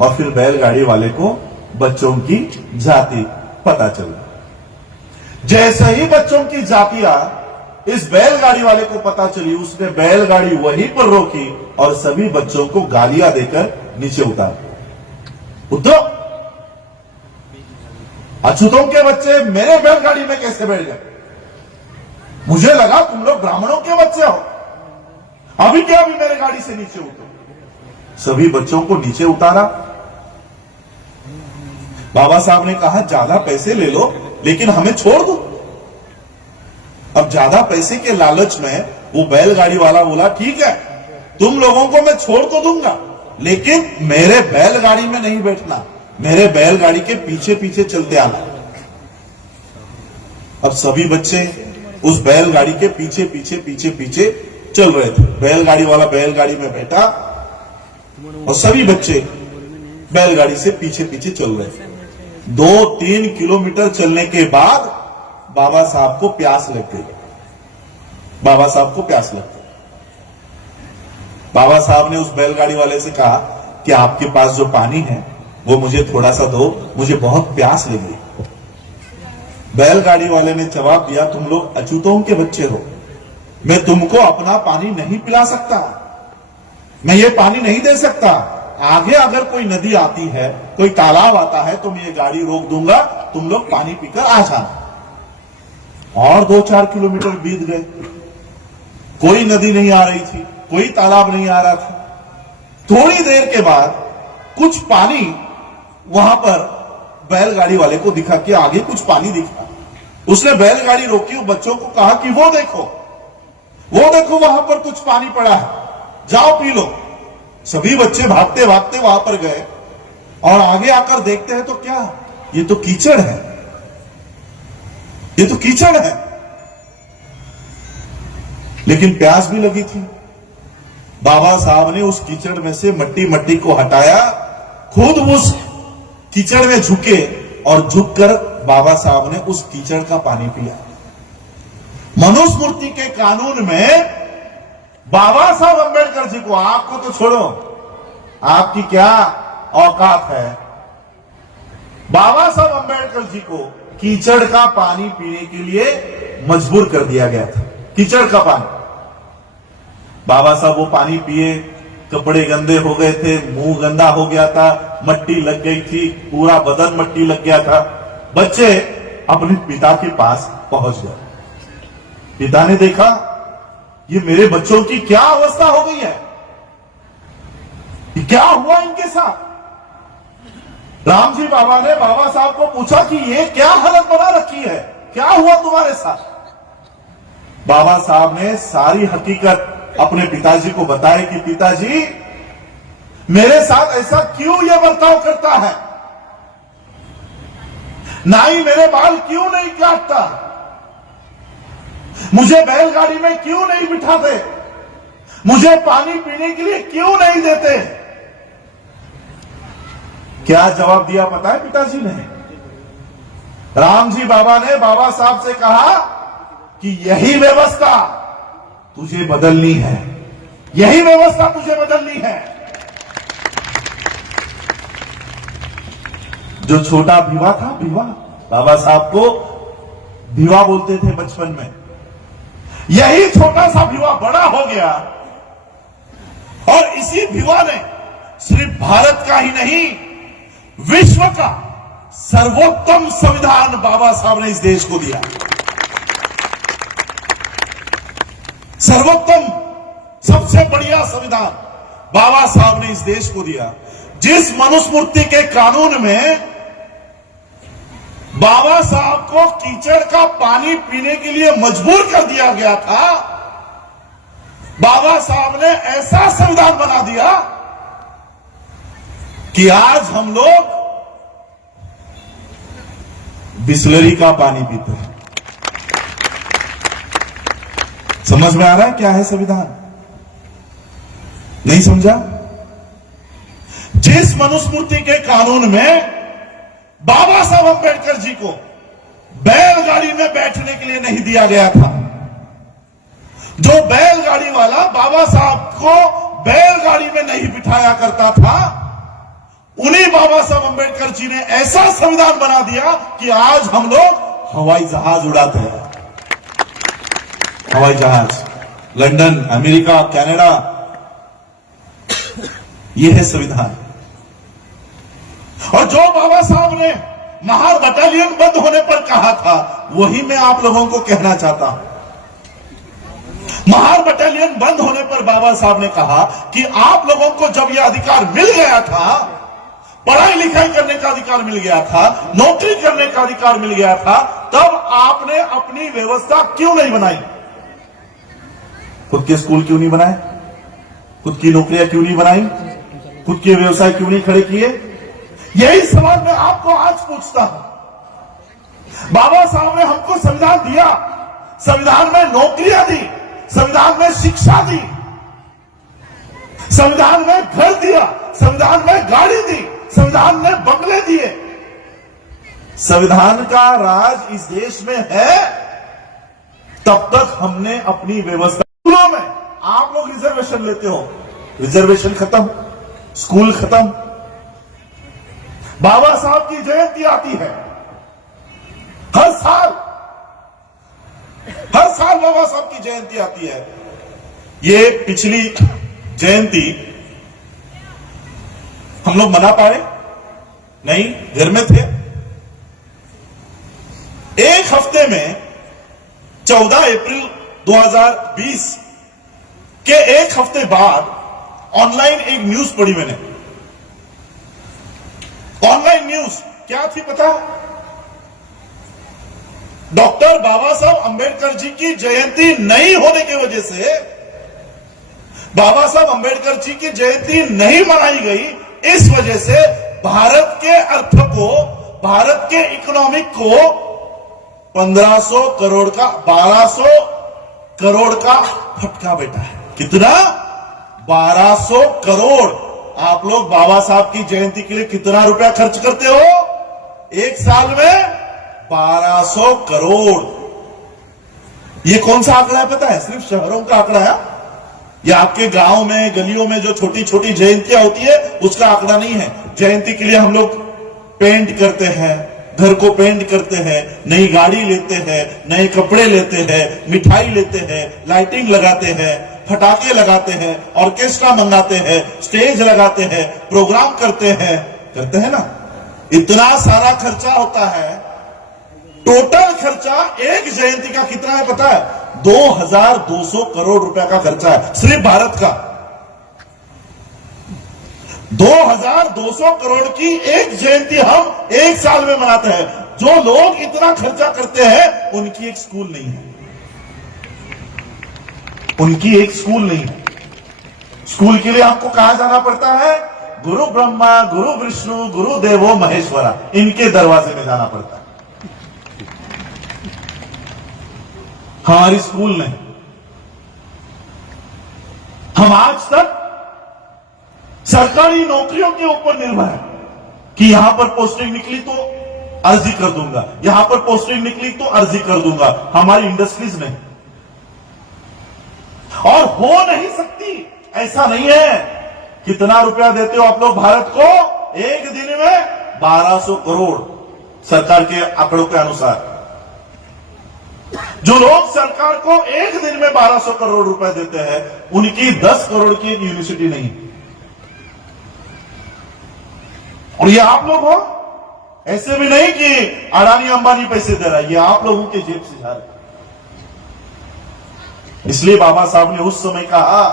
और फिर बैलगाड़ी वाले को बच्चों की जाति पता चला। जैसे ही बच्चों की जातियां इस बैलगाड़ी वाले को पता चली, उसने बैलगाड़ी वहीं पर रोकी और सभी बच्चों को गालियां देकर नीचे उतारा। उतरो, अछूतों के बच्चे मेरे बैलगाड़ी में कैसे बैठ गए, मुझे लगा तुम लोग ब्राह्मणों के बच्चे हो, अभी क्या अभी मेरे गाड़ी से नीचे उतरो। सभी बच्चों को नीचे उतारा। बाबा साहब ने कहा ज्यादा पैसे ले लो लेकिन हमें छोड़ दो। अब ज्यादा पैसे के लालच में वो बैलगाड़ी वाला बोला ठीक है तुम लोगों को मैं छोड़ तो दूंगा, लेकिन मेरे बैलगाड़ी में नहीं बैठना, मेरे बैलगाड़ी के पीछे पीछे चलते आना। अब सभी बच्चे उस बैलगाड़ी के पीछे पीछे पीछे पीछे चल रहे थे। बैलगाड़ी वाला बैलगाड़ी में बैठा और सभी बच्चे बैलगाड़ी से पीछे पीछे चल रहे। 2-3 किलोमीटर चलने के बाद बाबा साहब को प्यास लग गई। बाबा साहब को प्यास लग गई। बाबा साहब ने उस बैलगाड़ी वाले से कहा कि आपके पास जो पानी है वो मुझे थोड़ा सा दो, मुझे बहुत प्यास लगी। बैलगाड़ी वाले ने जवाब दिया, तुम लोग अछूतों के बच्चे हो, मैं तुमको अपना पानी नहीं पिला सकता, मैं ये पानी नहीं दे सकता। आगे अगर कोई नदी आती है, कोई तालाब आता है तो मैं ये गाड़ी रोक दूंगा, तुम लोग पानी पीकर आ जाना। और 2-4 किलोमीटर बीत गए, कोई नदी नहीं आ रही थी, कोई तालाब नहीं आ रहा था। थोड़ी देर के बाद कुछ पानी वहां पर बैलगाड़ी वाले को दिखा कि आगे कुछ पानी दिखा। उसने बैलगाड़ी रोकी, बच्चों को कहा कि वो देखो वहां पर कुछ पानी पड़ा है, जाओ पी लो। सभी बच्चे भागते भागते वहां पर गए और आगे आकर देखते हैं तो क्या, ये तो कीचड़ है, ये तो कीचड़ है। लेकिन प्यास भी लगी थी। बाबा साहब ने उस कीचड़ में से मट्टी को हटाया, खुद उस कीचड़ में झुके और झुककर बाबा साहब ने उस कीचड़ का पानी पिया। मनुस्मृति के कानून में बाबा साहब अंबेडकर जी को, आपको तो छोड़ो, आपकी क्या औकात है, बाबा साहब अंबेडकर जी को कीचड़ का पानी पीने के लिए मजबूर कर दिया गया था। कीचड़ का पानी। बाबा साहब वो पानी पिए, कपड़े गंदे हो गए थे, मुंह गंदा हो गया था, मट्टी लग गई थी, पूरा बदन मट्टी लग गया था। बच्चे अपने पिता के पास पहुंच गए। पिता ने देखा ये मेरे बच्चों की क्या अवस्था हो गई है, क्या हुआ इनके साथ। राम जी बाबा ने बाबा साहब को पूछा कि ये क्या हालत बना रखी है, क्या हुआ तुम्हारे साथ। बाबा साहब ने सारी हकीकत अपने पिताजी को बताई कि पिताजी मेरे साथ ऐसा क्यों ये बर्ताव करता है, नाई मेरे बाल क्यों नहीं काटता, मुझे बैलगाड़ी में क्यों नहीं बिठाते, मुझे पानी पीने के लिए क्यों नहीं देते। क्या जवाब दिया पता है पिताजी ने? राम जी बाबा ने बाबा साहब से कहा कि यही व्यवस्था तुझे बदलनी है, यही व्यवस्था तुझे बदलनी है। जो छोटा भिवा था, भिवा, बाबा साहब को भिवा बोलते थे बचपन में, यही छोटा सा भिवा बड़ा हो गया और इसी भिवा ने सिर्फ भारत का ही नहीं, विश्व का सर्वोत्तम संविधान बाबा साहब ने इस देश को दिया। सर्वोत्तम, सबसे बढ़िया संविधान बाबा साहब ने इस देश को दिया। जिस मनुस्मृति के कानून में बाबा साहब को कीचड़ का पानी पीने के लिए मजबूर कर दिया गया था, बाबा साहब ने ऐसा संविधान बना दिया कि आज हम लोग बिस्लरी का पानी पीते हैं। समझ में आ रहा है क्या है संविधान? नहीं समझा? जिस मनुस्मृति के कानून में बाबा साहब अंबेडकर जी को बैलगाड़ी में बैठने के लिए नहीं दिया गया था, जो बैलगाड़ी वाला बाबा साहब को बैलगाड़ी में नहीं बिठाया करता था, उन्हीं बाबा साहब अंबेडकर जी ने ऐसा संविधान बना दिया कि आज हम लोग हवाई जहाज उड़ाते हैं। हवाई जहाज, लंदन, अमेरिका, कनाडा, यह है संविधान। और जो बाबा साहब ने महार बटालियन बंद होने पर कहा था, वही मैं आप लोगों को कहना चाहता हूं। महार बटालियन बंद होने पर बाबा साहब ने कहा कि आप लोगों को जब यह अधिकार मिल गया था, पढ़ाई लिखाई करने का अधिकार मिल गया था, नौकरी करने का अधिकार मिल गया था, तब आपने अपनी व्यवस्था क्यों नहीं बनाई? खुद के स्कूल क्यों नहीं बनाए? खुद की नौकरियां क्यों नहीं बनाई? खुद के व्यवसाय क्यों नहीं खड़े किए? यही सवाल मैं आपको आज पूछता हूं। बाबा साहब ने हमको संविधान दिया, संविधान में नौकरियां दी, संविधान में शिक्षा दी, संविधान में घर दिया, संविधान में गाड़ी दी, संविधान ने बंगले दिए। संविधान का राज इस देश में है, तब तक हमने अपनी व्यवस्था। स्कूलों में आप लोग रिजर्वेशन लेते हो, रिजर्वेशन खत्म, स्कूल खत्म। बाबा साहब की जयंती आती है हर साल बाबा साहब की जयंती आती है। ये पिछली जयंती हम लोग मना पाए नहीं, घर में थे। एक हफ्ते में 14 अप्रैल 2020 के एक हफ्ते बाद ऑनलाइन एक न्यूज पढ़ी मैंने। ऑनलाइन न्यूज क्या थी पता? डॉक्टर बाबा साहब अंबेडकर जी की जयंती नहीं होने की वजह से, बाबा साहब अंबेडकर जी की जयंती नहीं मनाई गई, इस वजह से भारत के अर्थ को, भारत के इकोनॉमिक को 1500 करोड़ का, 1200 करोड़ का फटका बैठा है। कितना? 1200 करोड़। आप लोग बाबा साहब की जयंती के लिए कितना रुपया खर्च करते हो एक साल में? 1200 करोड़। ये कौन सा आंकड़ा है पता है? सिर्फ शहरों का आंकड़ा है। ये आपके गांव में, गलियों में जो छोटी छोटी जयंतियां होती है उसका आंकड़ा नहीं है। जयंती के लिए हम लोग पेंट करते हैं, घर को पेंट करते हैं, नई गाड़ी लेते हैं, नए कपड़े लेते हैं, मिठाई लेते हैं, लाइटिंग लगाते हैं, फटाके लगाते हैं, ऑर्केस्ट्रा मंगाते हैं, स्टेज लगाते हैं, प्रोग्राम करते हैं ना। इतना सारा खर्चा होता है। टोटल खर्चा एक जयंती का कितना है पता है? 2200 करोड़ रुपए का खर्चा है सिर्फ भारत का। 2200 करोड़ की एक जयंती हम एक साल में मनाते हैं। जो लोग इतना खर्चा करते हैं उनकी एक स्कूल नहीं है, उनकी एक स्कूल नहीं है। स्कूल के लिए हमको कहां जाना पड़ता है? गुरु ब्रह्मा, गुरु विष्णु, गुरु देवो महेश्वरा, इनके दरवाजे में जाना पड़ता है। हमारी स्कूल नहीं। हम आज तक सरकारी नौकरियों के ऊपर निर्भर है कि यहां पर पोस्टिंग निकली तो अर्जी कर दूंगा, यहां पर पोस्टिंग निकली तो अर्जी कर दूंगा। हमारी इंडस्ट्रीज नहीं, और हो नहीं सकती। ऐसा नहीं है। कितना रुपया देते हो आप लोग भारत को एक दिन में? 1200 करोड़ सरकार के आंकड़ों के अनुसार। जो लोग सरकार को एक दिन में 1200 करोड़ रुपए देते हैं, उनकी 10 करोड़ की एक यूनिवर्सिटी नहीं। और ये आप लोग हो, ऐसे भी नहीं कि अडानी अंबानी पैसे दे रहा है, ये आप लोगों के जेब से जा रहा है। इसलिए बाबा साहब ने उस समय कहा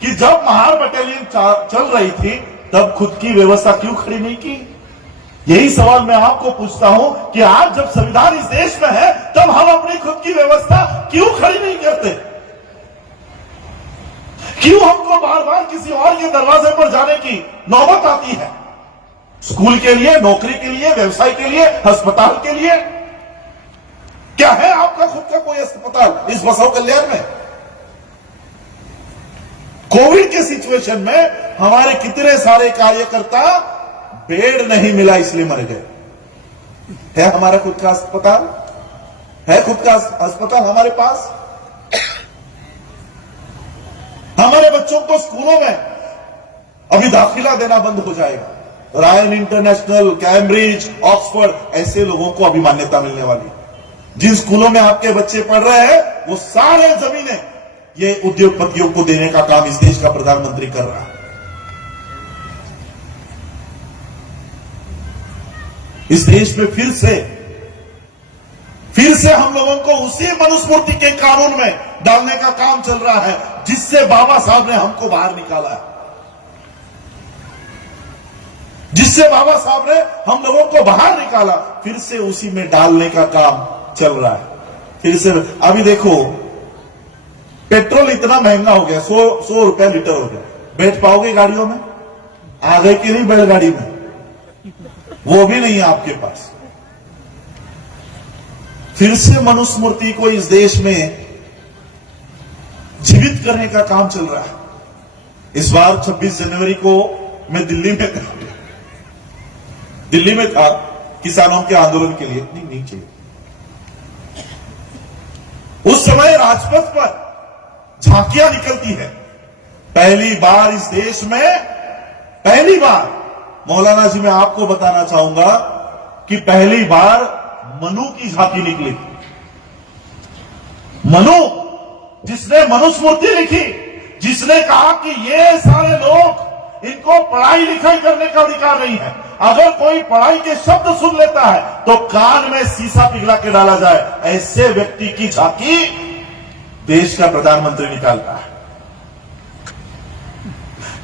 कि जब महार बटालियन चल रही थी तब खुद की व्यवस्था क्यों खड़ी नहीं की? यही सवाल मैं आपको पूछता हूं कि आज जब संविधान इस देश में है तब हम अपनी खुद की व्यवस्था क्यों खड़ी नहीं करते? क्यों हमको बार बार किसी और के दरवाजे पर जाने की नौबत आती है? स्कूल के लिए, नौकरी के लिए, व्यवसाय के लिए, अस्पताल के लिए। क्या है आपका खुद का कोई अस्पताल इस बसव कल्याण में? कोविड के सिचुएशन में हमारे कितने सारे कार्यकर्ता बेड नहीं मिला इसलिए मर गए। है हमारा खुद का अस्पताल? है खुद का अस्पताल हमारे पास? हमारे बच्चों को स्कूलों में अभी दाखिला देना बंद हो जाएगा। रायन इंटरनेशनल, कैम्ब्रिज, ऑक्सफोर्ड, ऐसे लोगों को अभी मान्यता मिलने वाली है। जिन स्कूलों में आपके बच्चे पढ़ रहे हैं वो सारे जमीनें ये उद्योगपतियों को देने का काम इस देश का प्रधानमंत्री कर रहा है। इस देश में फिर से हम लोगों को उसी मनुस्मृति के कानून में डालने का काम चल रहा है जिससे बाबा साहब ने हमको बाहर निकाला है, जिससे बाबा साहब ने हम लोगों को बाहर निकाला, फिर से उसी में डालने का काम चल रहा है। फिर से अभी देखो, पेट्रोल इतना महंगा हो गया, 100 रुपया लीटर हो गया। बैठ पाओगे गाड़ियों में? आ गए कि नहीं बैलगाड़ी में? वो भी नहीं है आपके पास। फिर से मनुस्मृति को इस देश में जीवित करने का काम चल रहा है। इस बार 26 जनवरी को मैं दिल्ली में था। दिल्ली में था किसानों के आंदोलन के लिए, नहीं चाहिए। उस समय राजपथ पर झांकियां निकलती है। पहली बार इस देश में, पहली बार मौलाना जी मैं आपको बताना चाहूंगा कि पहली बार मनु की झांकी निकली। मनु, जिसने मनुस्मृति लिखी, जिसने कहा कि ये सारे लोग, इनको पढ़ाई लिखाई करने का अधिकार नहीं है, अगर कोई पढ़ाई के शब्द सुन लेता है तो कान में शीशा पिघला के डाला जाए, ऐसे व्यक्ति की झांकी देश का प्रधानमंत्री निकालता है।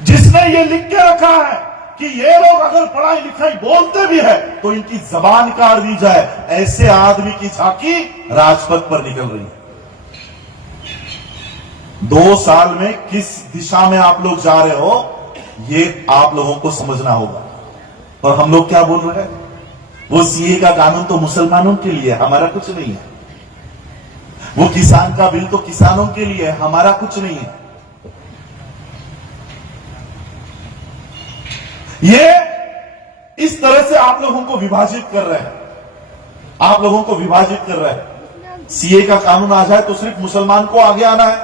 जिसने ये लिख के रखा है कि ये लोग अगर पढ़ाई लिखाई बोलते भी है तो इनकी जबान काट दी जाए, ऐसे आदमी की झांकी राजपथ पर निकल रही है। 2 साल में किस दिशा में आप लोग जा रहे हो, ये आप लोगों को समझना होगा। और हम लोग क्या बोल रहे हैं, वो सीए का कानून तो मुसलमानों के लिए, हमारा कुछ नहीं है। वो किसान का बिल तो किसानों के लिए, हमारा कुछ नहीं है। ये इस तरह से आप लोगों को विभाजित कर रहे हैं, आप लोगों को विभाजित कर रहे हैं। सीए का कानून आ जाए तो सिर्फ मुसलमान को आगे आना है,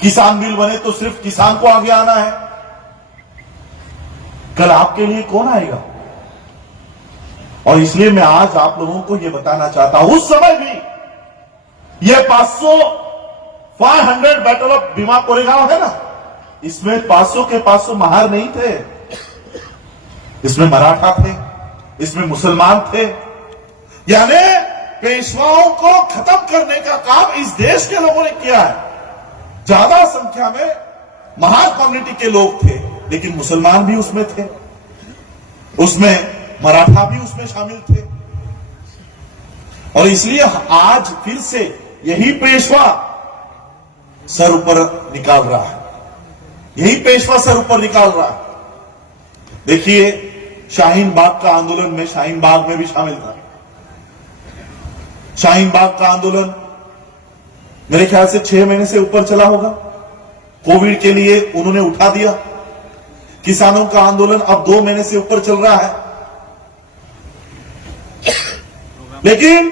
किसान बिल बने तो सिर्फ किसान को आगे आना है। कल आपके लिए कौन आएगा? और इसलिए मैं आज आप लोगों को यह बताना चाहता हूं, उस समय भी ये 500 बैटल ऑफ भीमा कोरेगांव है ना, इसमें 500 के 500 महार नहीं थे, इसमें मराठा थे, इसमें मुसलमान थे। यानी पेशवाओं को खत्म करने का काम इस देश के लोगों ने किया है। ज्यादा संख्या में महार कम्युनिटी के लोग थे, लेकिन मुसलमान भी उसमें थे, उसमें मराठा भी उसमें शामिल थे। और इसलिए आज फिर से यही पेशवा सर ऊपर निकाल रहा है, यही पेशवा सर ऊपर निकाल रहा है। देखिए, शाहीन बाग का आंदोलन में शाहीन बाग में भी शामिल था। शाहीन बाग का आंदोलन मेरे ख्याल से 6 महीने से ऊपर चला होगा। कोविड के लिए उन्होंने उठा दिया। किसानों का आंदोलन अब 2 महीने से ऊपर चल रहा है, लेकिन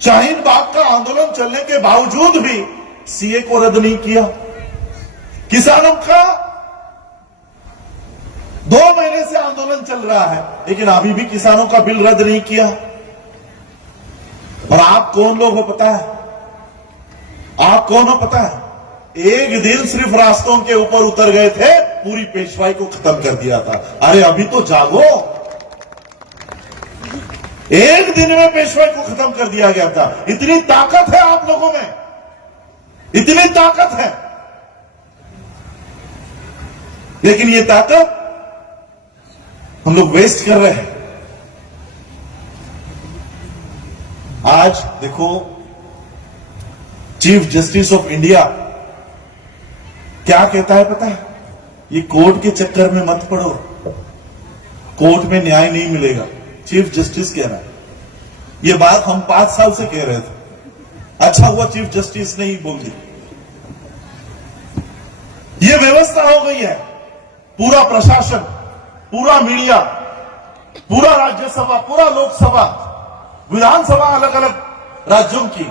शाहीन बाग का आंदोलन चलने के बावजूद भी सीए को रद्द नहीं किया। किसानों का 2 महीने से आंदोलन चल रहा है, लेकिन अभी भी किसानों का बिल रद्द नहीं किया। और आप कौन लोग हो पता है? आप कौन हो पता है? एक दिन सिर्फ रास्तों के ऊपर उतर गए थे, पूरी पेशवाई को खत्म कर दिया था। अरे अभी तो जागो, एक दिन में पेशवाई को खत्म कर दिया गया था। इतनी ताकत है आप लोगों में, इतनी ताकत है, लेकिन ये ताकत हम लोग वेस्ट कर रहे हैं। आज देखो, चीफ जस्टिस ऑफ इंडिया क्या कहता है पता है? ये कोर्ट के चक्कर में मत पड़ो, कोर्ट में न्याय नहीं मिलेगा। चीफ जस्टिस कह रहा है। ये बात हम 5 साल से कह रहे थे। अच्छा हुआ चीफ जस्टिस ने ही बोल दी। ये व्यवस्था हो गई है, पूरा प्रशासन, पूरा मीडिया, पूरा राज्यसभा, पूरा लोकसभा, विधानसभा अलग अलग राज्यों की,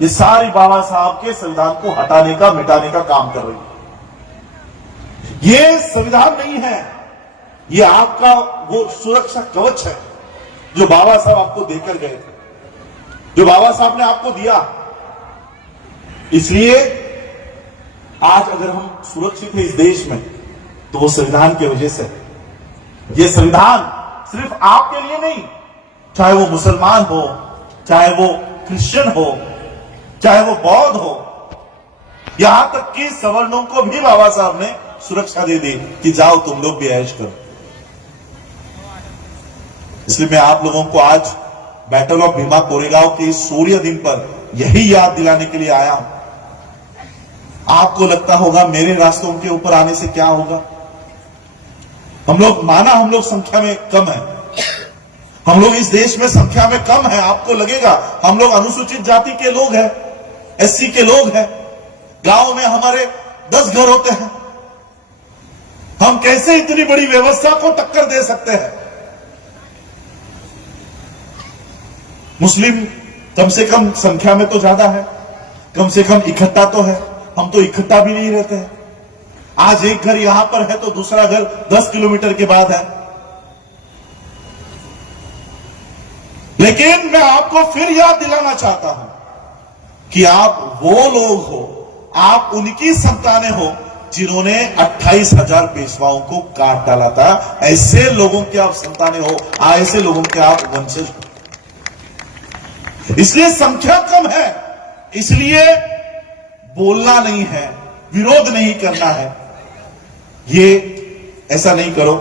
ये सारी बाबा साहब के संविधान को हटाने का, मिटाने का काम कर रही है। ये संविधान नहीं है, ये आपका वो सुरक्षा कवच है जो बाबा साहब आपको देकर गए थे, जो बाबा साहब ने आपको दिया। इसलिए आज अगर हम सुरक्षित हैं इस देश में, तो वो संविधान की वजह से। ये संविधान सिर्फ आपके लिए नहीं, चाहे वो मुसलमान हो, चाहे वो क्रिश्चियन हो, चाहे वो बौद्ध हो, यहां तक कि सवर्णों को भी बाबा साहब ने सुरक्षा दे दी कि जाओ तुम लोग भी ऐश करो। इसलिए मैं आप लोगों को आज बैटल ऑफ भीमा कोरेगांव के इस सूर्य दिन पर यही याद दिलाने के लिए आया हूं। आपको लगता होगा मेरे रास्तों के ऊपर आने से क्या होगा? हम लोग संख्या में कम है, हम लोग इस देश में संख्या में कम है। आपको लगेगा हम लोग अनुसूचित जाति के लोग हैं, एससी के लोग हैं, गांव में हमारे 10 घर होते हैं, हम कैसे इतनी बड़ी व्यवस्था को टक्कर दे सकते हैं? मुस्लिम कम से कम संख्या में तो ज्यादा है, कम से कम इकट्ठा तो है। हम तो इकट्ठा भी नहीं रहते हैं। आज एक घर यहां पर है तो दूसरा घर 10 किलोमीटर के बाद है। लेकिन मैं आपको फिर याद दिलाना चाहता हूं कि आप वो लोग हो, आप उनकी संतानें हो जिन्होंने 28,000 पेशवाओं को काट डाला था। ऐसे लोगों की आप संतानें हो, ऐसे लोगों के आप वंशज हो। इसलिए संख्या कम है, इसलिए बोलना नहीं है, विरोध नहीं करना है, ये ऐसा नहीं करो।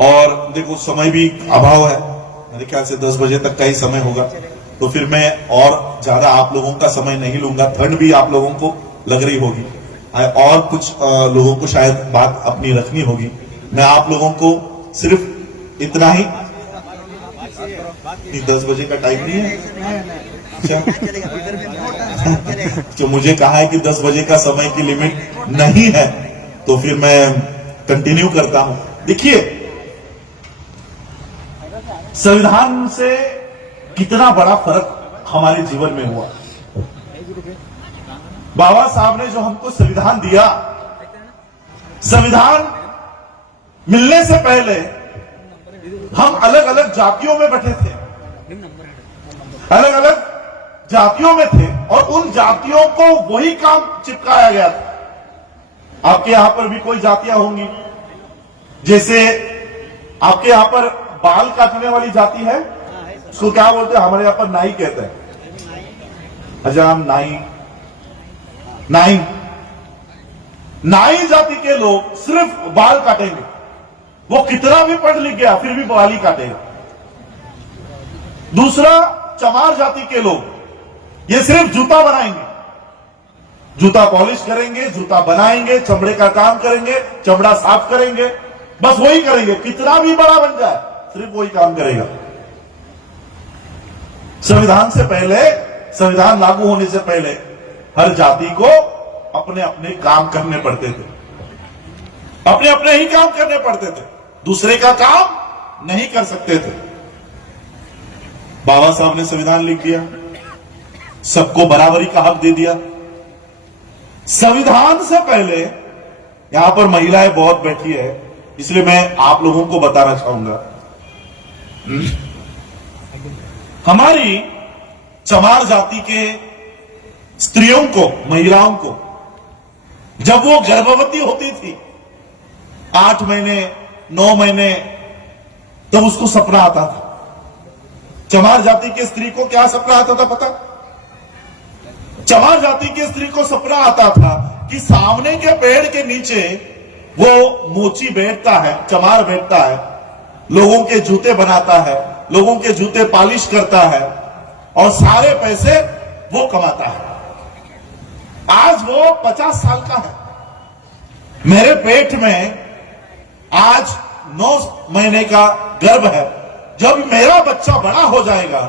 और देखो समय भी अभाव है, मेरे ख्याल से 10 बजे तक का ही समय होगा, तो फिर मैं और ज्यादा आप लोगों का समय नहीं लूंगा। ठंड भी आप लोगों को लग रही होगी और कुछ लोगों को शायद बात अपनी रखनी होगी। मैं आप लोगों को सिर्फ इतना ही, 10 बजे का टाइम नहीं है अच्छा? तो मुझे कहा है कि 10 बजे का समय की लिमिट नहीं है, तो फिर मैं कंटिन्यू करता हूं। देखिए, संविधान से कितना बड़ा फर्क हमारे जीवन में हुआ। बाबा साहब ने जो हमको संविधान दिया, संविधान मिलने से पहले हम अलग अलग जातियों में बैठे थे, अलग अलग जातियों में थे, और उन जातियों को वही काम चिपकाया गया था। आपके यहां पर भी कोई जातियां होंगी, जैसे आपके यहां पर बाल काटने वाली जाति है, उसको क्या बोलते हैं? हमारे यहां पर नाई कहते हैं। हजाम नाई, नाई नाई जाति के लोग सिर्फ बाल काटेंगे। वो कितना भी पढ़ लिख गया फिर भी बाल ही काटेगा। दूसरा, चमार जाति के लोग ये सिर्फ जूता बनाएंगे, जूता पॉलिश करेंगे, जूता बनाएंगे, चमड़े का काम करेंगे, चमड़ा साफ करेंगे, बस वही करेंगे। कितना भी बड़ा बन जाए सिर्फ वही काम करेगा। संविधान से पहले, संविधान लागू होने से पहले हर जाति को अपने अपने काम करने पड़ते थे, अपने अपने ही काम करने पड़ते थे, दूसरे का काम नहीं कर सकते थे। बाबा साहब ने संविधान लिख दिया, सबको बराबरी का हक दे दिया। संविधान से पहले, यहां पर महिलाएं बहुत बैठी है इसलिए मैं आप लोगों को बताना चाहूंगा, हमारी चमार जाति के स्त्रियों को, महिलाओं को जब वो गर्भवती होती थी 8 महीने 9 महीने, तब उसको सपना आता था। चमार जाति के स्त्री को क्या सपना आता था पता? चमार जाति के स्त्री को सपना आता था कि सामने के पेड़ के नीचे वो मोची बैठता है, चमार बैठता है, लोगों के जूते बनाता है, लोगों के जूते पॉलिश करता है और सारे पैसे वो कमाता है। आज वो 50 साल का है, मेरे पेट में आज 9 महीने का गर्भ है। जब मेरा बच्चा बड़ा हो जाएगा,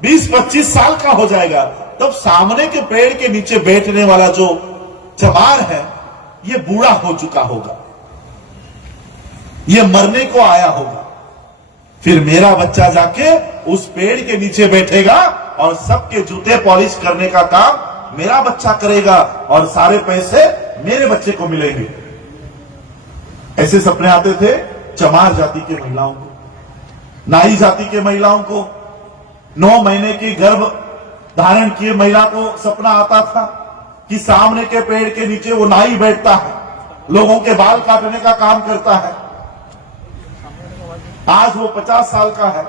20-25 साल का हो जाएगा, तब सामने के पेड़ के नीचे बैठने वाला जो चमार है ये बूढ़ा हो चुका होगा, ये मरने को आया होगा। फिर मेरा बच्चा जाके उस पेड़ के नीचे बैठेगा और सबके जूते पॉलिश करने का काम मेरा बच्चा करेगा और सारे पैसे मेरे बच्चे को मिलेंगे। ऐसे सपने आते थे चमार जाति के महिलाओं को। नाई जाति के महिलाओं को 9 महीने की गर्भ धारण किए महिला को सपना आता था कि सामने के पेड़ के नीचे वो नाई बैठता है, लोगों के बाल काटने का काम करता है। आज वो 50 साल का है,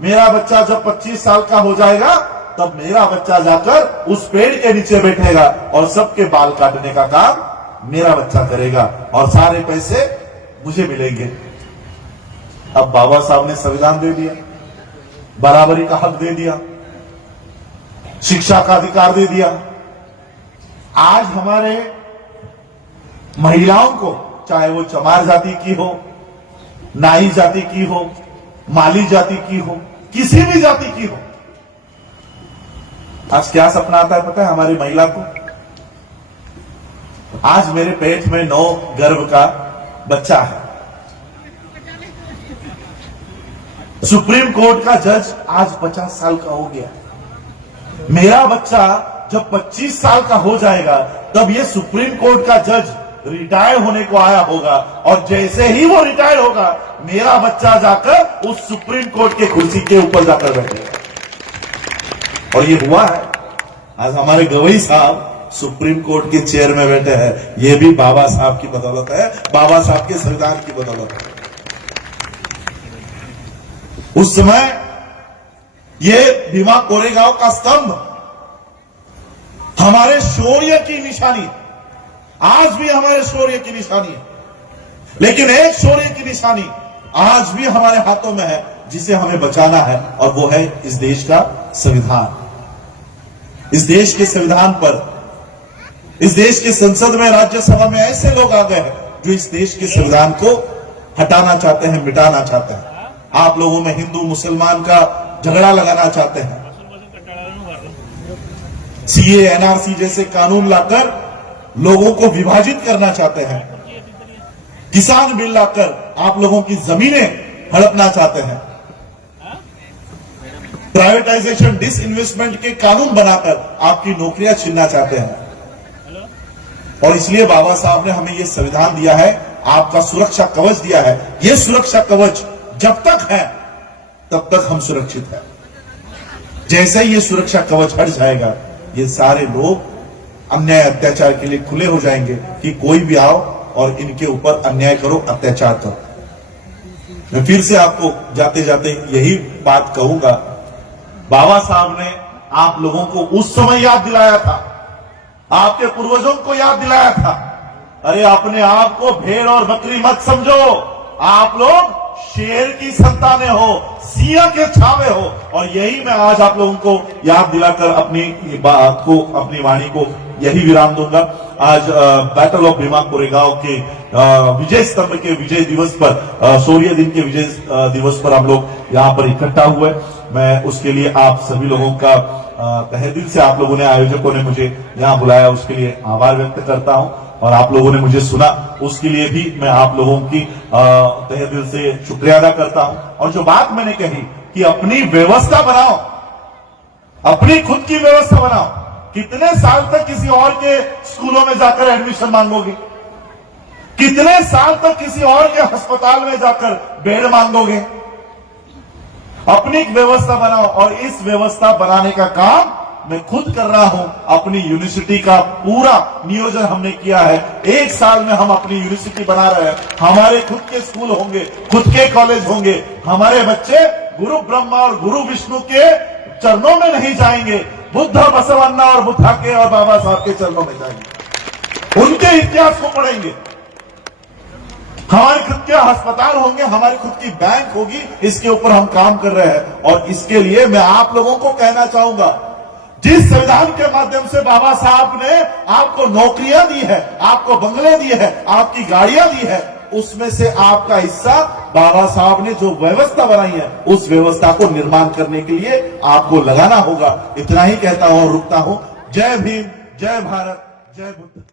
मेरा बच्चा जब 25 साल का हो जाएगा तब मेरा बच्चा जाकर उस पेड़ के नीचे बैठेगा और सबके बाल काटने का काम मेरा बच्चा करेगा और सारे पैसे मुझे मिलेंगे। अब बाबा साहब ने संविधान दे दिया, बराबरी का हक दे दिया, शिक्षा का अधिकार दे दिया। आज हमारे महिलाओं को, चाहे वो चमार जाति की हो, नाई जाति की हो, माली जाति की हो, किसी भी जाति की हो, आज क्या सपना आता है पता है हमारी महिला को? आज मेरे पेट में 9 गर्भ का बच्चा है। सुप्रीम कोर्ट का जज आज 50 साल का हो गया। मेरा बच्चा जब 25 साल का हो जाएगा तब ये सुप्रीम कोर्ट का जज रिटायर होने को आया होगा, और जैसे ही वो रिटायर होगा मेरा बच्चा जाकर उस सुप्रीम कोर्ट के कुर्सी के ऊपर जाकर बैठेगा। और ये हुआ है। आज हमारे गवई साहब सुप्रीम कोर्ट के चेयर में बैठे हैं, ये भी बाबा साहब की बदौलत है, बाबा साहब के संविधान की बदौलत है। उस समय ये भीमा कोरेगांव का स्तंभ हमारे शौर्य की निशानी, आज भी हमारे शौर्य की निशानी है। लेकिन एक शौर्य की निशानी आज भी हमारे हाथों में है जिसे हमें बचाना है, और वो है इस देश का संविधान। इस देश के संविधान पर, इस देश के संसद में, राज्यसभा में ऐसे लोग आ गए हैं जो इस देश के संविधान को हटाना चाहते हैं, मिटाना चाहते हैं। आप लोगों में हिंदू मुसलमान का झगड़ा लगाना चाहते हैं, सीए एनआरसी जैसे कानून लाकर लोगों को विभाजित करना चाहते हैं, किसान बिल लाकर आप लोगों की जमीनें हड़पना चाहते हैं, प्राइवेटाइजेशन डिसइन्वेस्टमेंट के कानून बनाकर आपकी नौकरियां छीनना चाहते हैं। और इसलिए बाबा साहब ने हमें यह संविधान दिया है, आपका सुरक्षा कवच दिया है। यह सुरक्षा कवच जब तक है तब तक हम सुरक्षित हैं। जैसे ही ये सुरक्षा कवच हट जाएगा, ये सारे लोग अन्याय अत्याचार के लिए खुले हो जाएंगे कि कोई भी आओ और इनके ऊपर अन्याय करो, अत्याचार करो। मैं फिर से आपको जाते जाते यही बात कहूंगा, बाबा साहब ने आप लोगों को उस समय याद दिलाया था, आपके पूर्वजों को याद दिलाया था, अरे अपने आप को भेड़ और बकरी मत समझो, आप लोग शेर की संतानें हो, सिंह के छावे हो। और यही मैं आज आप लोगों को याद दिलाकर अपनी बात को, अपनी वाणी को यही विराम दूंगा। आज बैटल ऑफ भीमा कोरेगांव के विजय स्तंभ के विजय दिवस पर, शौर्य दिन के विजय दिवस पर हम लोग यहाँ पर इकट्ठा हुए। मैं उसके लिए आप सभी लोगों का तहे दिल से, आप लोगों ने, आयोजकों ने मुझे यहाँ बुलाया उसके लिए आभार व्यक्त करता हूँ, और आप लोगों ने मुझे सुना उसके लिए भी मैं आप लोगों की तहे दिल से शुक्रिया अदा करता हूं। और जो बात मैंने कही कि अपनी व्यवस्था बनाओ, अपनी खुद की व्यवस्था बनाओ, कितने साल तक किसी और के स्कूलों में जाकर एडमिशन मांगोगे, कितने साल तक किसी और के अस्पताल में जाकर बेड मांगोगे। अपनी व्यवस्था बनाओ, और इस व्यवस्था बनाने का काम मैं खुद कर रहा हूं। अपनी यूनिवर्सिटी का पूरा नियोजन हमने किया है। 1 साल में हम अपनी यूनिवर्सिटी बना रहे हैं। हमारे खुद के स्कूल होंगे, खुद के कॉलेज होंगे। हमारे बच्चे गुरु ब्रह्मा और गुरु विष्णु के चरणों में नहीं जाएंगे, बुद्ध बसवन्ना और बुद्धा के और बाबा साहब के चरणों में जाएंगे, उनके इतिहास को पढ़ेंगे। हमारे खुद के अस्पताल होंगे, हमारी खुद की बैंक होगी। इसके ऊपर हम काम कर रहे हैं, और इसके लिए मैं आप लोगों को कहना चाहूंगा, जिस संविधान के माध्यम से बाबा साहब ने आपको नौकरियां दी है, आपको बंगले दिए हैं, आपकी गाड़ियां दी है, उसमें से आपका हिस्सा बाबा साहब ने जो व्यवस्था बनाई है, उस व्यवस्था को निर्माण करने के लिए आपको लगाना होगा। इतना ही कहता हूं और रुकता हूं। जय भीम, जय भारत, जय बुद्ध।